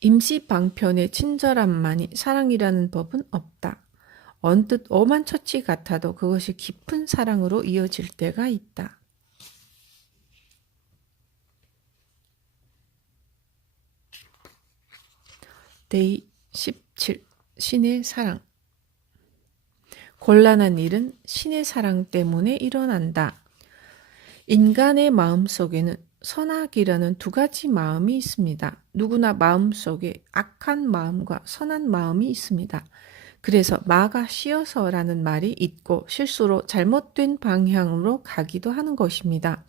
임시 방편의 친절함만이 사랑이라는 법은 없다. 언뜻 엄한 처치 같아도 그것이 깊은 사랑으로 이어질 때가 있다. 데이 17. 신의 사랑. 곤란한 일은 신의 사랑 때문에 일어난다. 인간의 마음속에는 선악이라는 두 가지 마음이 있습니다. 누구나 마음속에 악한 마음과 선한 마음이 있습니다. 그래서 마가 씌어서라는 말이 있고 실수로 잘못된 방향으로 가기도 하는 것입니다.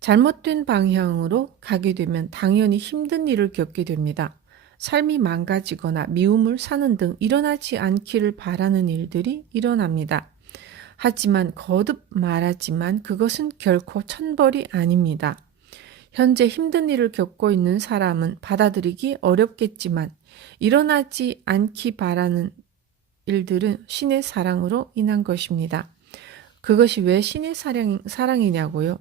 잘못된 방향으로 가게 되면 당연히 힘든 일을 겪게 됩니다. 삶이 망가지거나 미움을 사는 등 일어나지 않기를 바라는 일들이 일어납니다. 하지만 거듭 말하지만 그것은 결코 천벌이 아닙니다. 현재 힘든 일을 겪고 있는 사람은 받아들이기 어렵겠지만 일어나지 않기 바라는 일들은 신의 사랑으로 인한 것입니다. 그것이 왜 신의 사랑이냐고요?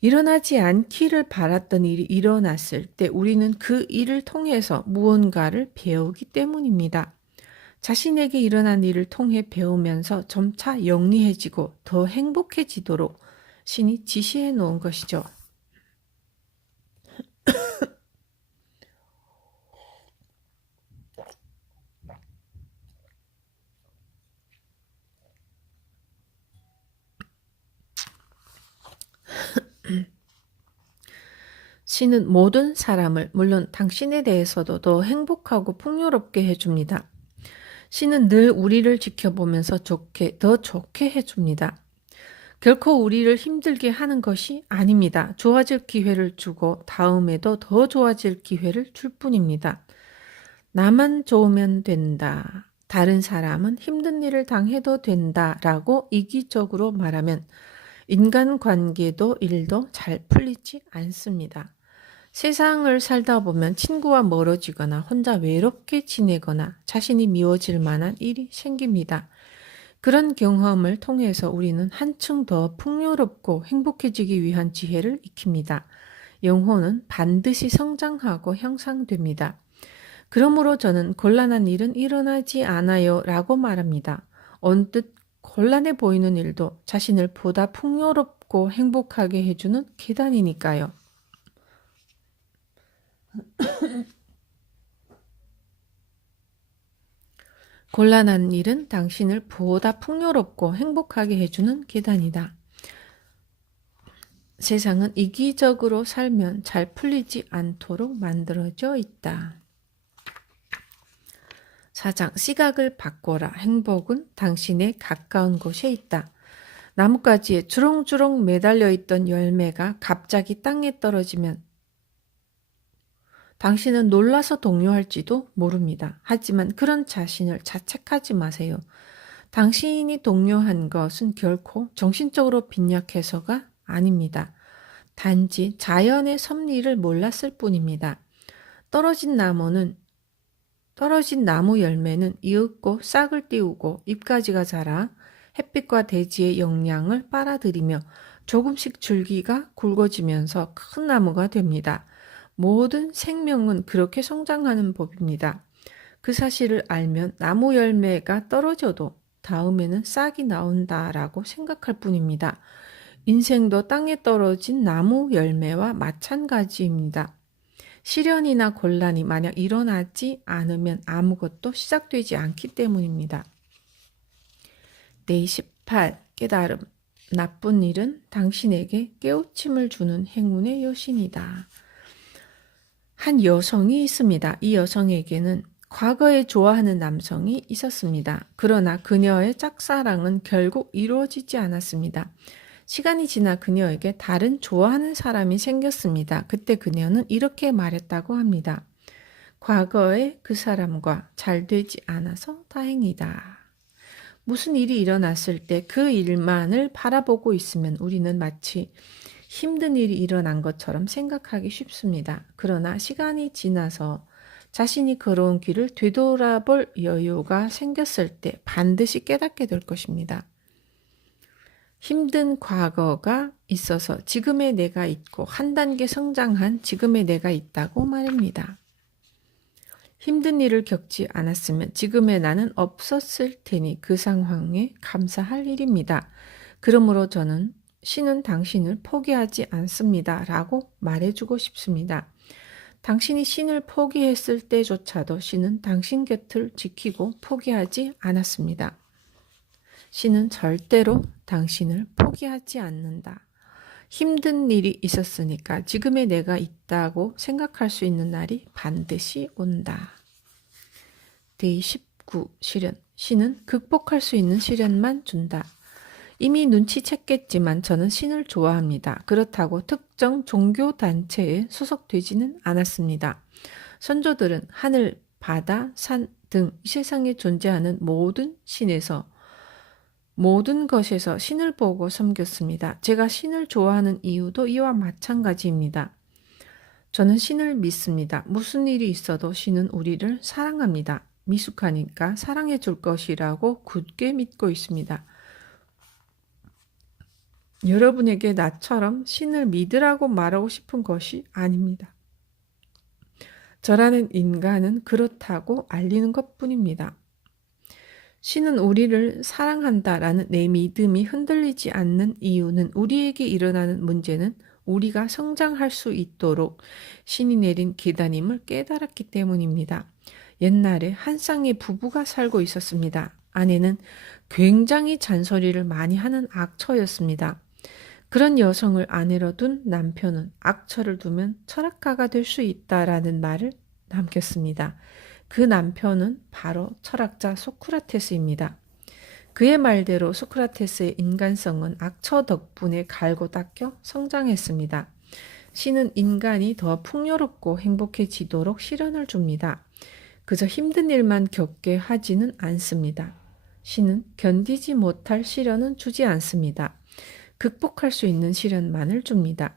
일어나지 않기를 바랐던 일이 일어났을 때 우리는 그 일을 통해서 무언가를 배우기 때문입니다. 자신에게 일어난 일을 통해 배우면서 점차 영리해지고 더 행복해지도록 신이 지시해 놓은 것이죠. 신은 모든 사람을, 물론 당신에 대해서도 더 행복하고 풍요롭게 해줍니다. 신은 늘 우리를 지켜보면서 더 좋게 해줍니다. 결코 우리를 힘들게 하는 것이 아닙니다. 좋아질 기회를 주고 다음에도 더 좋아질 기회를 줄 뿐입니다. 나만 좋으면 된다. 다른 사람은 힘든 일을 당해도 된다라고 이기적으로 말하면 인간관계도 일도 잘 풀리지 않습니다. 세상을 살다 보면 친구와 멀어지거나 혼자 외롭게 지내거나 자신이 미워질 만한 일이 생깁니다. 그런 경험을 통해서 우리는 한층 더 풍요롭고 행복해지기 위한 지혜를 익힙니다. 영혼은 반드시 성장하고 향상됩니다. 그러므로 저는 곤란한 일은 일어나지 않아요 라고 말합니다. 언뜻 곤란해 보이는 일도 자신을 보다 풍요롭고 행복하게 해주는 계단이니까요. 곤란한 일은 당신을 보다 풍요롭고 행복하게 해주는 계단이다. 세상은 이기적으로 살면 잘 풀리지 않도록 만들어져 있다. 4장 시각을 바꿔라. 행복은 당신의 가까운 곳에 있다. 나뭇가지에 주렁주렁 매달려 있던 열매가 갑자기 땅에 떨어지면 당신은 놀라서 동요할지도 모릅니다. 하지만 그런 자신을 자책하지 마세요. 당신이 동요한 것은 결코 정신적으로 빈약해서가 아닙니다. 단지 자연의 섭리를 몰랐을 뿐입니다. 떨어진 나무 열매는 이윽고 싹을 틔우고 잎가지가 자라 햇빛과 대지의 영양을 빨아들이며 조금씩 줄기가 굵어지면서 큰 나무가 됩니다. 모든 생명은 그렇게 성장하는 법입니다. 그 사실을 알면 나무 열매가 떨어져도 다음에는 싹이 나온다라고 생각할 뿐입니다. 인생도 땅에 떨어진 나무 열매와 마찬가지입니다. 시련이나 곤란이 만약 일어나지 않으면 아무것도 시작되지 않기 때문입니다. 데이 18. 깨달음. 나쁜 일은 당신에게 깨우침을 주는 행운의 여신이다. 한 여성이 있습니다. 이 여성에게는 과거에 좋아하는 남성이 있었습니다. 그러나 그녀의 짝사랑은 결국 이루어지지 않았습니다. 시간이 지나 그녀에게 다른 좋아하는 사람이 생겼습니다. 그때 그녀는 이렇게 말했다고 합니다. 과거에 그 사람과 잘 되지 않아서 다행이다. 무슨 일이 일어났을 때 그 일만을 바라보고 있으면 우리는 마치 힘든 일이 일어난 것처럼 생각하기 쉽습니다. 그러나 시간이 지나서 자신이 걸어온 길을 되돌아볼 여유가 생겼을 때 반드시 깨닫게 될 것입니다. 힘든 과거가 있어서 지금의 내가 있고 한 단계 성장한 지금의 내가 있다고 말입니다. 힘든 일을 겪지 않았으면 지금의 나는 없었을 테니 그 상황에 감사할 일입니다. 그러므로 저는 신은 당신을 포기하지 않습니다. 라고 말해주고 싶습니다. 당신이 신을 포기했을 때조차도 신은 당신 곁을 지키고 포기하지 않았습니다. 신은 절대로 당신을 포기하지 않는다. 힘든 일이 있었으니까 지금의 내가 있다고 생각할 수 있는 날이 반드시 온다. 데이 19 시련. 신은 극복할 수 있는 시련만 준다. 이미 눈치챘겠지만 저는 신을 좋아합니다. 그렇다고 특정 종교 단체에 소속되지는 않았습니다. 선조들은 하늘, 바다, 산 등 세상에 존재하는 모든 것에서 신을 보고 섬겼습니다. 제가 신을 좋아하는 이유도 이와 마찬가지입니다. 저는 신을 믿습니다. 무슨 일이 있어도 신은 우리를 사랑합니다. 미숙하니까 사랑해 줄 것이라고 굳게 믿고 있습니다. 여러분에게 나처럼 신을 믿으라고 말하고 싶은 것이 아닙니다. 저라는 인간은 그렇다고 알리는 것뿐입니다. 신은 우리를 사랑한다라는 내 믿음이 흔들리지 않는 이유는 우리에게 일어나는 문제는 우리가 성장할 수 있도록 신이 내린 계단임을 깨달았기 때문입니다. 옛날에 한 쌍의 부부가 살고 있었습니다. 아내는 굉장히 잔소리를 많이 하는 악처였습니다. 그런 여성을 아내로 둔 남편은 악처를 두면 철학가가 될 수 있다라는 말을 남겼습니다. 그 남편은 바로 철학자 소크라테스입니다. 그의 말대로 소크라테스의 인간성은 악처 덕분에 갈고 닦여 성장했습니다. 신은 인간이 더 풍요롭고 행복해지도록 시련을 줍니다. 그저 힘든 일만 겪게 하지는 않습니다. 신은 견디지 못할 시련은 주지 않습니다. 극복할 수 있는 시련만을 줍니다.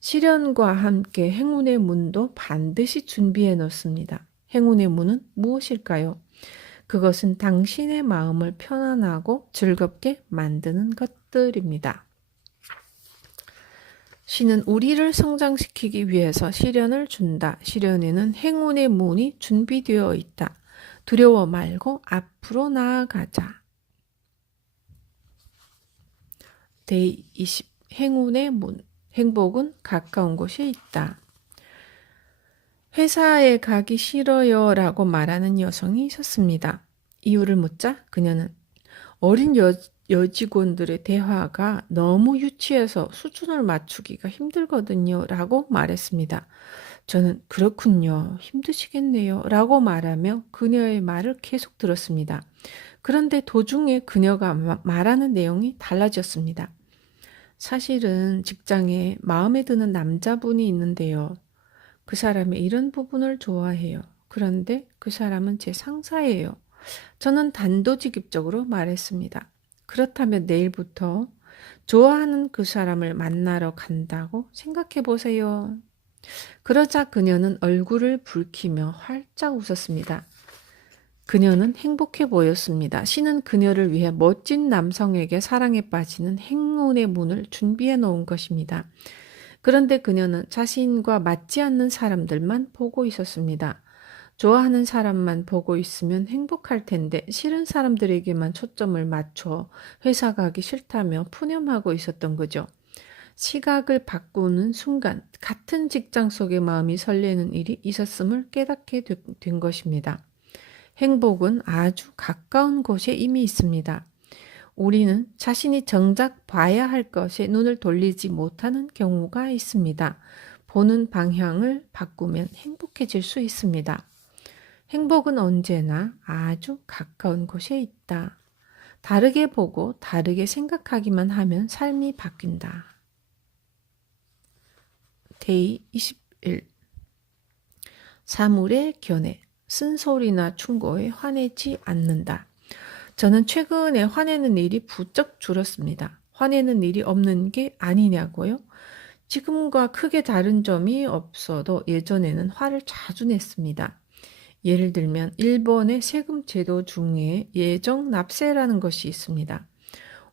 시련과 함께 행운의 문도 반드시 준비해 놓습니다. 행운의 문은 무엇일까요? 그것은 당신의 마음을 편안하고 즐겁게 만드는 것들입니다. 신은 우리를 성장시키기 위해서 시련을 준다. 시련에는 행운의 문이 준비되어 있다. 두려워 말고 앞으로 나아가자. 데이 20 행운의 문. 행복은 가까운 곳에 있다. 회사에 가기 싫어요 라고 말하는 여성이 있었습니다. 이유를 묻자 그녀는 어린 여직원들의 대화가 너무 유치해서 수준을 맞추기가 힘들거든요 라고 말했습니다. 저는 그렇군요. 힘드시겠네요 라고 말하며 그녀의 말을 계속 들었습니다. 그런데 도중에 그녀가 말하는 내용이 달라졌습니다. 사실은 직장에 마음에 드는 남자분이 있는데요. 그 사람의 이런 부분을 좋아해요. 그런데 그 사람은 제 상사예요. 저는 단도직입적으로 말했습니다. 그렇다면 내일부터 좋아하는 그 사람을 만나러 간다고 생각해 보세요. 그러자 그녀는 얼굴을 붉히며 활짝 웃었습니다. 그녀는 행복해 보였습니다. 신은 그녀를 위해 멋진 남성에게 사랑에 빠지는 행운의 문을 준비해 놓은 것입니다. 그런데 그녀는 자신과 맞지 않는 사람들만 보고 있었습니다. 좋아하는 사람만 보고 있으면 행복할 텐데 싫은 사람들에게만 초점을 맞춰 회사 가기 싫다며 푸념하고 있었던 거죠. 시각을 바꾸는 순간 같은 직장 속의 마음이 설레는 일이 있었음을 깨닫게 된 것입니다. 행복은 아주 가까운 곳에 이미 있습니다. 우리는 자신이 정작 봐야 할 것에 눈을 돌리지 못하는 경우가 있습니다. 보는 방향을 바꾸면 행복해질 수 있습니다. 행복은 언제나 아주 가까운 곳에 있다. 다르게 보고 다르게 생각하기만 하면 삶이 바뀐다. 데이 21 사물에 견해, 쓴소리나 충고에 화내지 않는다. 저는 최근에 화내는 일이 부쩍 줄었습니다. 화내는 일이 없는 게 아니냐고요? 지금과 크게 다른 점이 없어도 예전에는 화를 자주 냈습니다. 예를 들면 일본의 세금 제도 중에 예정 납세라는 것이 있습니다.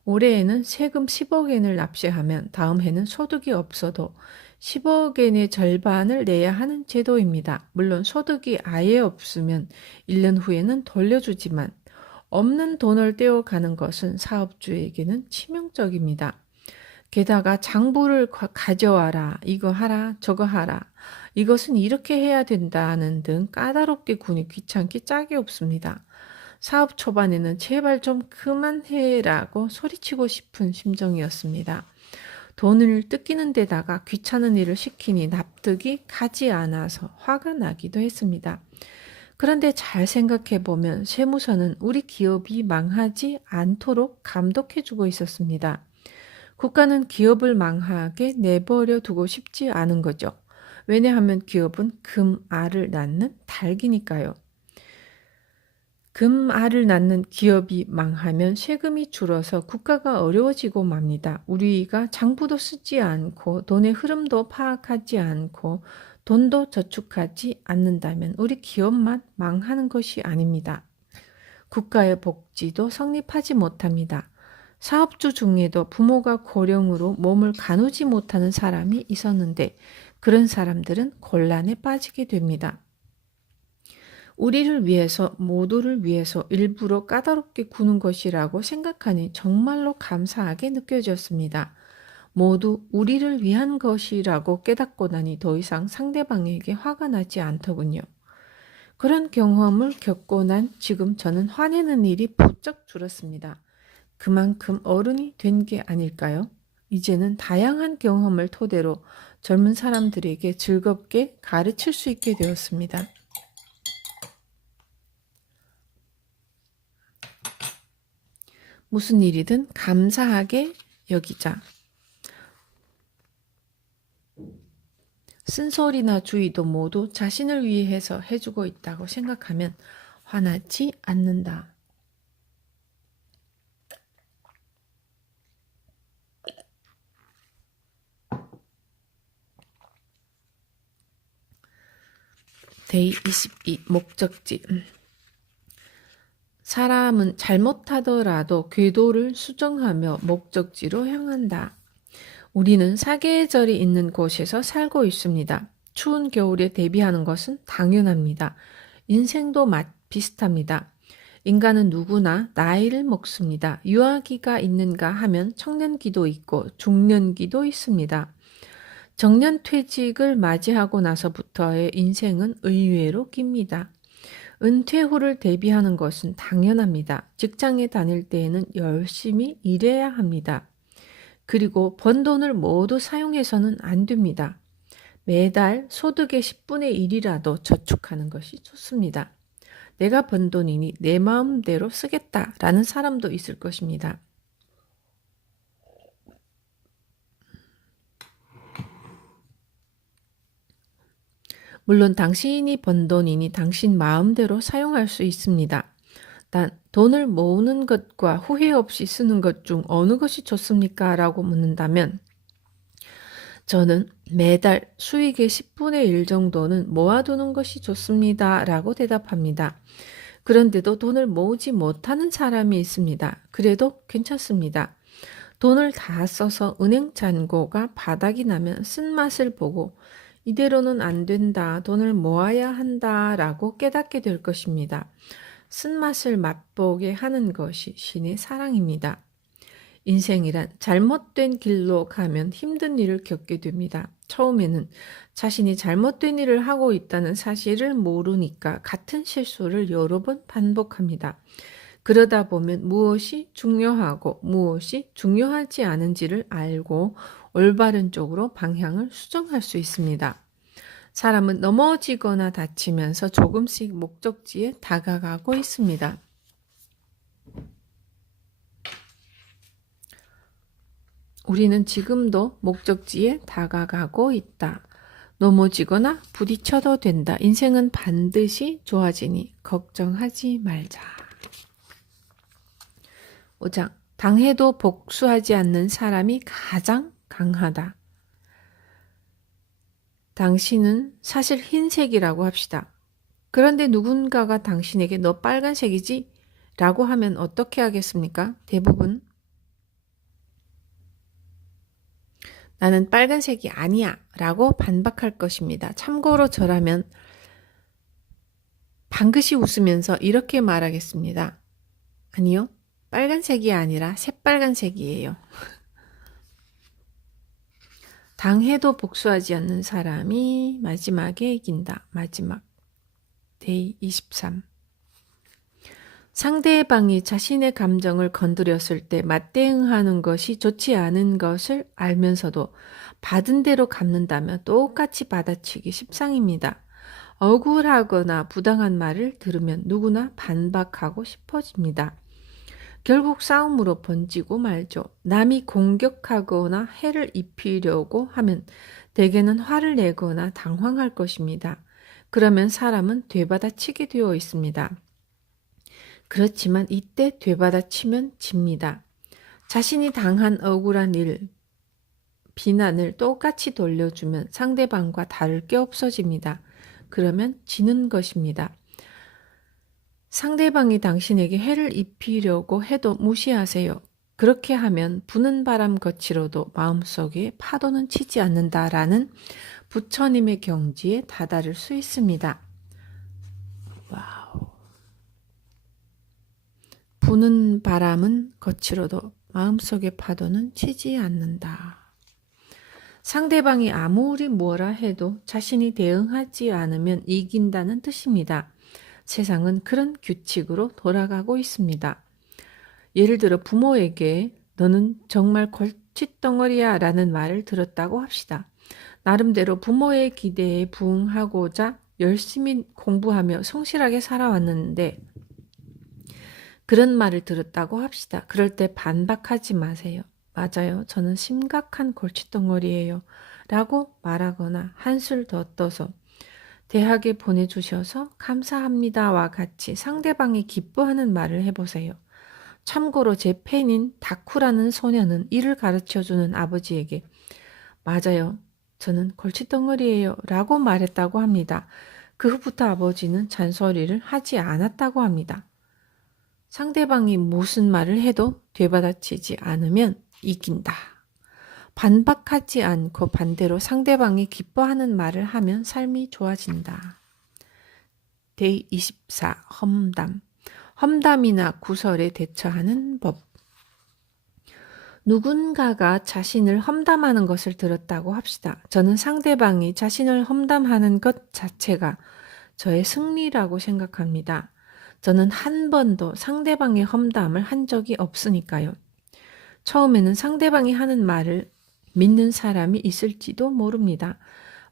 올해에는 세금 10억엔을 납세하면 다음 해는 소득이 없어도 10억엔의 절반을 내야 하는 제도입니다. 물론 소득이 아예 없으면 1년 후에는 돌려주지만 없는 돈을 떼어가는 것은 사업주에게는 치명적입니다. 게다가 장부를 가져와라, 이거 하라, 저거 하라, 이것은 이렇게 해야 된다는 등 까다롭게 구니 귀찮기 짝이 없습니다. 사업 초반에는 제발 좀 그만해라고 소리치고 싶은 심정이었습니다. 돈을 뜯기는 데다가 귀찮은 일을 시키니 납득이 가지 않아서 화가 나기도 했습니다. 그런데 잘 생각해보면 세무서는 우리 기업이 망하지 않도록 감독해주고 있었습니다. 국가는 기업을 망하게 내버려 두고 싶지 않은 거죠. 왜냐하면 기업은 금알을 낳는 닭이니까요. 금알을 낳는 기업이 망하면 세금이 줄어서 국가가 어려워지고 맙니다. 우리가 장부도 쓰지 않고 돈의 흐름도 파악하지 않고 돈도 저축하지 않는다면 우리 기업만 망하는 것이 아닙니다. 국가의 복지도 성립하지 못합니다. 사업주 중에도 부모가 고령으로 몸을 가누지 못하는 사람이 있었는데 그런 사람들은 곤란에 빠지게 됩니다. 우리를 위해서, 모두를 위해서 일부러 까다롭게 구는 것이라고 생각하니 정말로 감사하게 느껴졌습니다. 모두 우리를 위한 것이라고 깨닫고 나니 더 이상 상대방에게 화가 나지 않더군요. 그런 경험을 겪고 난 지금 저는 화내는 일이 부쩍 줄었습니다. 그만큼 어른이 된 게 아닐까요? 이제는 다양한 경험을 토대로 젊은 사람들에게 즐겁게 가르칠 수 있게 되었습니다. 무슨 일이든 감사하게 여기자. 쓴소리나 주의도 모두 자신을 위해서 해주고 있다고 생각하면 화나지 않는다. 데이 22 목적지. 사람은 잘못하더라도 궤도를 수정하며 목적지로 향한다. 우리는 사계절이 있는 곳에서 살고 있습니다. 추운 겨울에 대비하는 것은 당연합니다. 인생도 비슷합니다. 인간은 누구나 나이를 먹습니다. 유아기가 있는가 하면 청년기도 있고 중년기도 있습니다. 정년퇴직을 맞이하고 나서부터의 인생은 의외로 깁니다. 은퇴 후를 대비하는 것은 당연합니다. 직장에 다닐 때에는 열심히 일해야 합니다. 그리고 번 돈을 모두 사용해서는 안 됩니다. 매달 소득의 10분의 1이라도 저축하는 것이 좋습니다. 내가 번 돈이니 내 마음대로 쓰겠다라는 사람도 있을 것입니다. 물론 당신이 번 돈이니 당신 마음대로 사용할 수 있습니다. 단 돈을 모으는 것과 후회 없이 쓰는 것 중 어느 것이 좋습니까? 라고 묻는다면 저는 매달 수익의 10분의 1 정도는 모아두는 것이 좋습니다. 라고 대답합니다. 그런데도 돈을 모으지 못하는 사람이 있습니다. 그래도 괜찮습니다. 돈을 다 써서 은행 잔고가 바닥이 나면 쓴맛을 보고 이대로는 안 된다, 돈을 모아야 한다 라고 깨닫게 될 것입니다. 쓴맛을 맛보게 하는 것이 신의 사랑입니다. 인생이란 잘못된 길로 가면 힘든 일을 겪게 됩니다. 처음에는 자신이 잘못된 일을 하고 있다는 사실을 모르니까 같은 실수를 여러 번 반복합니다. 그러다 보면 무엇이 중요하고 무엇이 중요하지 않은지를 알고 올바른 쪽으로 방향을 수정할 수 있습니다. 사람은 넘어지거나 다치면서 조금씩 목적지에 다가가고 있습니다. 우리는 지금도 목적지에 다가가고 있다. 넘어지거나 부딪혀도 된다. 인생은 반드시 좋아지니 걱정하지 말자. 5장. 당해도 복수하지 않는 사람이 가장 강하다. 당신은 사실 흰색이라고 합시다. 그런데 누군가가 당신에게 너 빨간색이지? 라고 하면 어떻게 하겠습니까? 대부분 나는 빨간색이 아니야 라고 반박할 것입니다. 참고로 저라면 방긋이 웃으면서 이렇게 말하겠습니다. 아니요, 빨간색이 아니라 새빨간색이에요. 당해도 복수하지 않는 사람이 마지막에 이긴다. 마지막. 데이 23. 상대방이 자신의 감정을 건드렸을 때 맞대응하는 것이 좋지 않은 것을 알면서도 받은 대로 갚는다면 똑같이 받아치기 십상입니다. 억울하거나 부당한 말을 들으면 누구나 반박하고 싶어집니다. 결국 싸움으로 번지고 말죠. 남이 공격하거나 해를 입히려고 하면 대개는 화를 내거나 당황할 것입니다. 그러면 사람은 되받아치게 되어 있습니다. 그렇지만 이때 되받아치면 집니다. 자신이 당한 억울한 일, 비난을 똑같이 돌려주면 상대방과 다를 게 없어집니다. 그러면 지는 것입니다. 상대방이 당신에게 해를 입히려고 해도 무시하세요. 그렇게 하면 부는 바람 거치로도 마음속에 파도는 치지 않는다라는 부처님의 경지에 다다를 수 있습니다. 와우. 부는 바람은 거치로도 마음속의 파도는 치지 않는다. 상대방이 아무리 뭐라 해도 자신이 대응하지 않으면 이긴다는 뜻입니다. 세상은 그런 규칙으로 돌아가고 있습니다. 예를 들어 부모에게 너는 정말 골칫덩어리야 라는 말을 들었다고 합시다. 나름대로 부모의 기대에 부응하고자 열심히 공부하며 성실하게 살아왔는데 그런 말을 들었다고 합시다. 그럴 때 반박하지 마세요. 맞아요. 저는 심각한 골칫덩어리예요. 라고 말하거나 한술 더 떠서 대학에 보내주셔서 감사합니다와 같이 상대방이 기뻐하는 말을 해보세요. 참고로 제 팬인 다쿠라는 소녀는 이를 가르쳐주는 아버지에게 맞아요. 저는 골칫덩어리예요. 라고 말했다고 합니다. 그 후부터 아버지는 잔소리를 하지 않았다고 합니다. 상대방이 무슨 말을 해도 되받아치지 않으면 이긴다. 반박하지 않고 반대로 상대방이 기뻐하는 말을 하면 삶이 좋아진다. 데이 24. 험담. 험담이나 구설에 대처하는 법. 누군가가 자신을 험담하는 것을 들었다고 합시다. 저는 상대방이 자신을 험담하는 것 자체가 저의 승리라고 생각합니다. 저는 한 번도 상대방의 험담을 한 적이 없으니까요. 처음에는 상대방이 하는 말을 믿는 사람이 있을지도 모릅니다.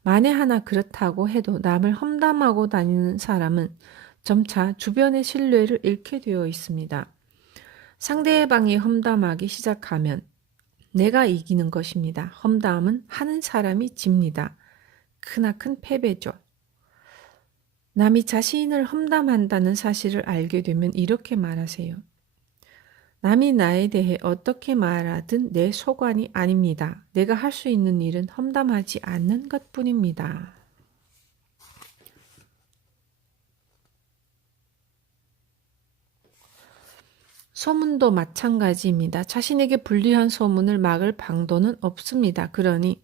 만에 하나 그렇다고 해도 남을 험담하고 다니는 사람은 점차 주변의 신뢰를 잃게 되어 있습니다. 상대방이 험담하기 시작하면 내가 이기는 것입니다. 험담은 하는 사람이 집니다. 크나큰 패배죠. 남이 자신을 험담한다는 사실을 알게 되면 이렇게 말하세요. 남이 나에 대해 어떻게 말하든 내 소관이 아닙니다. 내가 할 수 있는 일은 험담하지 않는 것뿐입니다. 소문도 마찬가지입니다. 자신에게 불리한 소문을 막을 방도는 없습니다. 그러니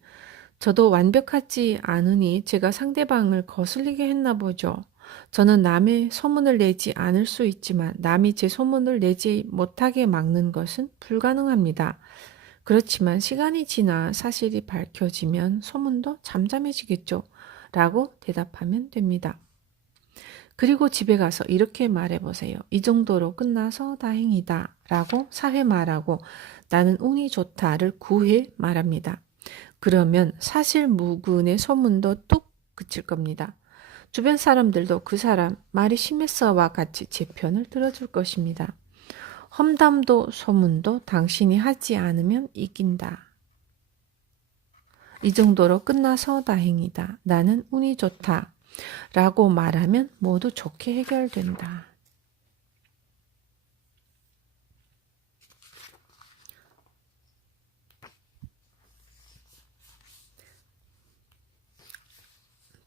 저도 완벽하지 않으니 제가 상대방을 거슬리게 했나 보죠. 저는 남의 소문을 내지 않을 수 있지만 남이 제 소문을 내지 못하게 막는 것은 불가능합니다. 그렇지만 시간이 지나 사실이 밝혀지면 소문도 잠잠해지겠죠. 라고 대답하면 됩니다. 그리고 집에 가서 이렇게 말해보세요. 이 정도로 끝나서 다행이다. 라고 4회 말하고 나는 운이 좋다를 9회 말합니다. 그러면 사실 무근의 소문도 뚝 그칠 겁니다. 주변 사람들도 그 사람 말이 심했어와 같이 제 편을 들어줄 것입니다. 험담도 소문도 당신이 하지 않으면 이긴다. 이 정도로 끝나서 다행이다. 나는 운이 좋다. 라고 말하면 모두 좋게 해결된다.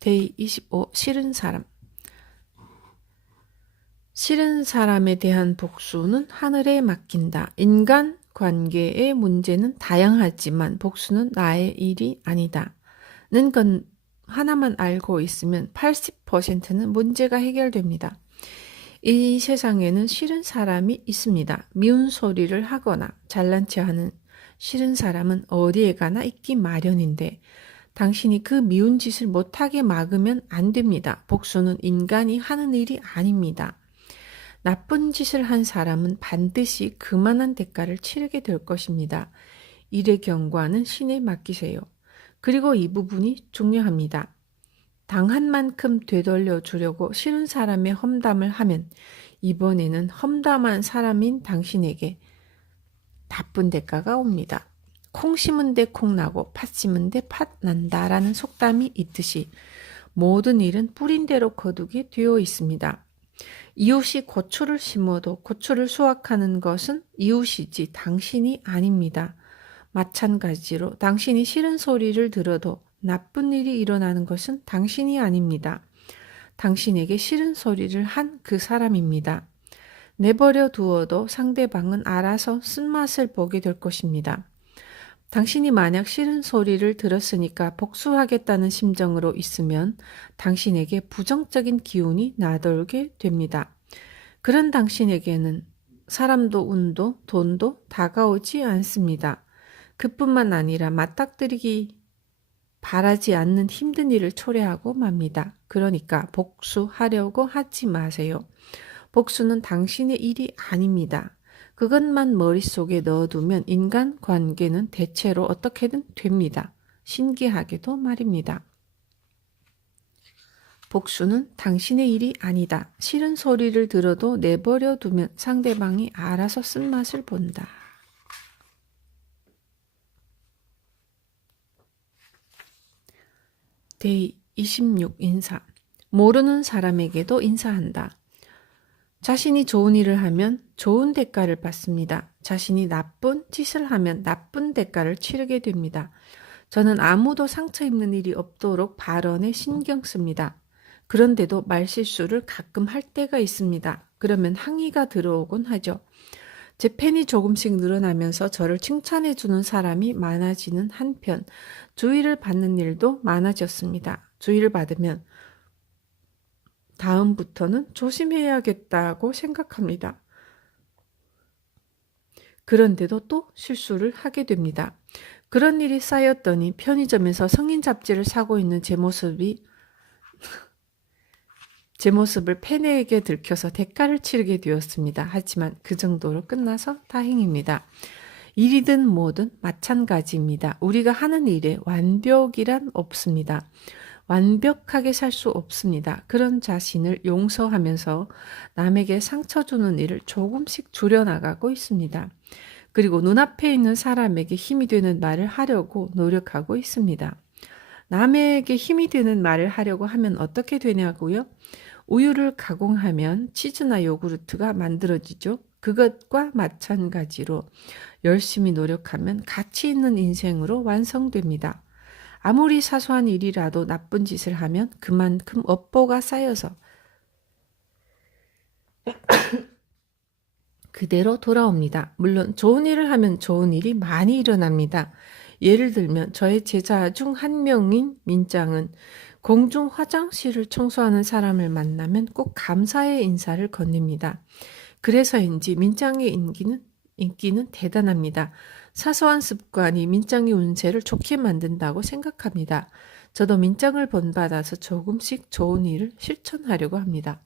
데이 25. 싫은 사람. 싫은 사람에 대한 복수는 하늘에 맡긴다. 인간 관계의 문제는 다양하지만 복수는 나의 일이 아니다. 는 건 하나만 알고 있으면 80%는 문제가 해결됩니다. 이 세상에는 싫은 사람이 있습니다. 미운 소리를 하거나 잘난 체하는 싫은 사람은 어디에 가나 있기 마련인데 당신이 그 미운 짓을 못하게 막으면 안 됩니다. 복수는 인간이 하는 일이 아닙니다. 나쁜 짓을 한 사람은 반드시 그만한 대가를 치르게 될 것입니다. 일의 경과는 신에 맡기세요. 그리고 이 부분이 중요합니다. 당한 만큼 되돌려 주려고 싫은 사람의 험담을 하면 이번에는 험담한 사람인 당신에게 나쁜 대가가 옵니다. 콩 심은 데 콩 나고 팥 심은 데 팥 난다라는 속담이 있듯이 모든 일은 뿌린 대로 거두게 되어 있습니다. 이웃이 고추를 심어도 고추를 수확하는 것은 이웃이지 당신이 아닙니다. 마찬가지로 당신이 싫은 소리를 들어도 나쁜 일이 일어나는 것은 당신이 아닙니다. 당신에게 싫은 소리를 한 그 사람입니다. 내버려 두어도 상대방은 알아서 쓴맛을 보게 될 것입니다. 당신이 만약 싫은 소리를 들었으니까 복수하겠다는 심정으로 있으면 당신에게 부정적인 기운이 나돌게 됩니다. 그런 당신에게는 사람도 운도 돈도 다가오지 않습니다. 그뿐만 아니라 맞닥뜨리기 바라지 않는 힘든 일을 초래하고 맙니다. 그러니까 복수하려고 하지 마세요. 복수는 당신의 일이 아닙니다. 그것만 머릿속에 넣어두면 인간관계는 대체로 어떻게든 됩니다. 신기하게도 말입니다. 복수는 당신의 일이 아니다. 싫은 소리를 들어도 내버려 두면 상대방이 알아서 쓴맛을 본다. 데이 26. 인사. 모르는 사람에게도 인사한다. 자신이 좋은 일을 하면 좋은 대가를 받습니다. 자신이 나쁜 짓을 하면 나쁜 대가를 치르게 됩니다. 저는 아무도 상처 입는 일이 없도록 발언에 신경 씁니다. 그런데도 말실수를 가끔 할 때가 있습니다. 그러면 항의가 들어오곤 하죠. 제 팬이 조금씩 늘어나면서 저를 칭찬해주는 사람이 많아지는 한편 주의를 받는 일도 많아졌습니다. 주의를 받으면 다음부터는 조심해야겠다고 생각합니다. 그런데도 또 실수를 하게 됩니다. 그런 일이 쌓였더니 편의점에서 성인 잡지를 사고 있는 제 모습을 팬에게 들켜서 대가를 치르게 되었습니다. 하지만 그 정도로 끝나서 다행입니다. 일이든 뭐든 마찬가지입니다. 우리가 하는 일에 완벽이란 없습니다. 완벽하게 살 수 없습니다. 그런 자신을 용서하면서 남에게 상처 주는 일을 조금씩 줄여나가고 있습니다. 그리고 눈앞에 있는 사람에게 힘이 되는 말을 하려고 노력하고 있습니다. 남에게 힘이 되는 말을 하려고 하면 어떻게 되냐고요? 우유를 가공하면 치즈나 요구르트가 만들어지죠. 그것과 마찬가지로 열심히 노력하면 가치 있는 인생으로 완성됩니다. 아무리 사소한 일이라도 나쁜 짓을 하면 그만큼 업보가 쌓여서 그대로 돌아옵니다. 물론 좋은 일을 하면 좋은 일이 많이 일어납니다. 예를 들면 저의 제자 중 한 명인 민짱은 공중 화장실을 청소하는 사람을 만나면 꼭 감사의 인사를 건넵니다. 그래서인지 민짱의 인기는 대단합니다. 사소한 습관이 민짱의 운세를 좋게 만든다고 생각합니다. 저도 민짱을 본받아서 조금씩 좋은 일을 실천하려고 합니다.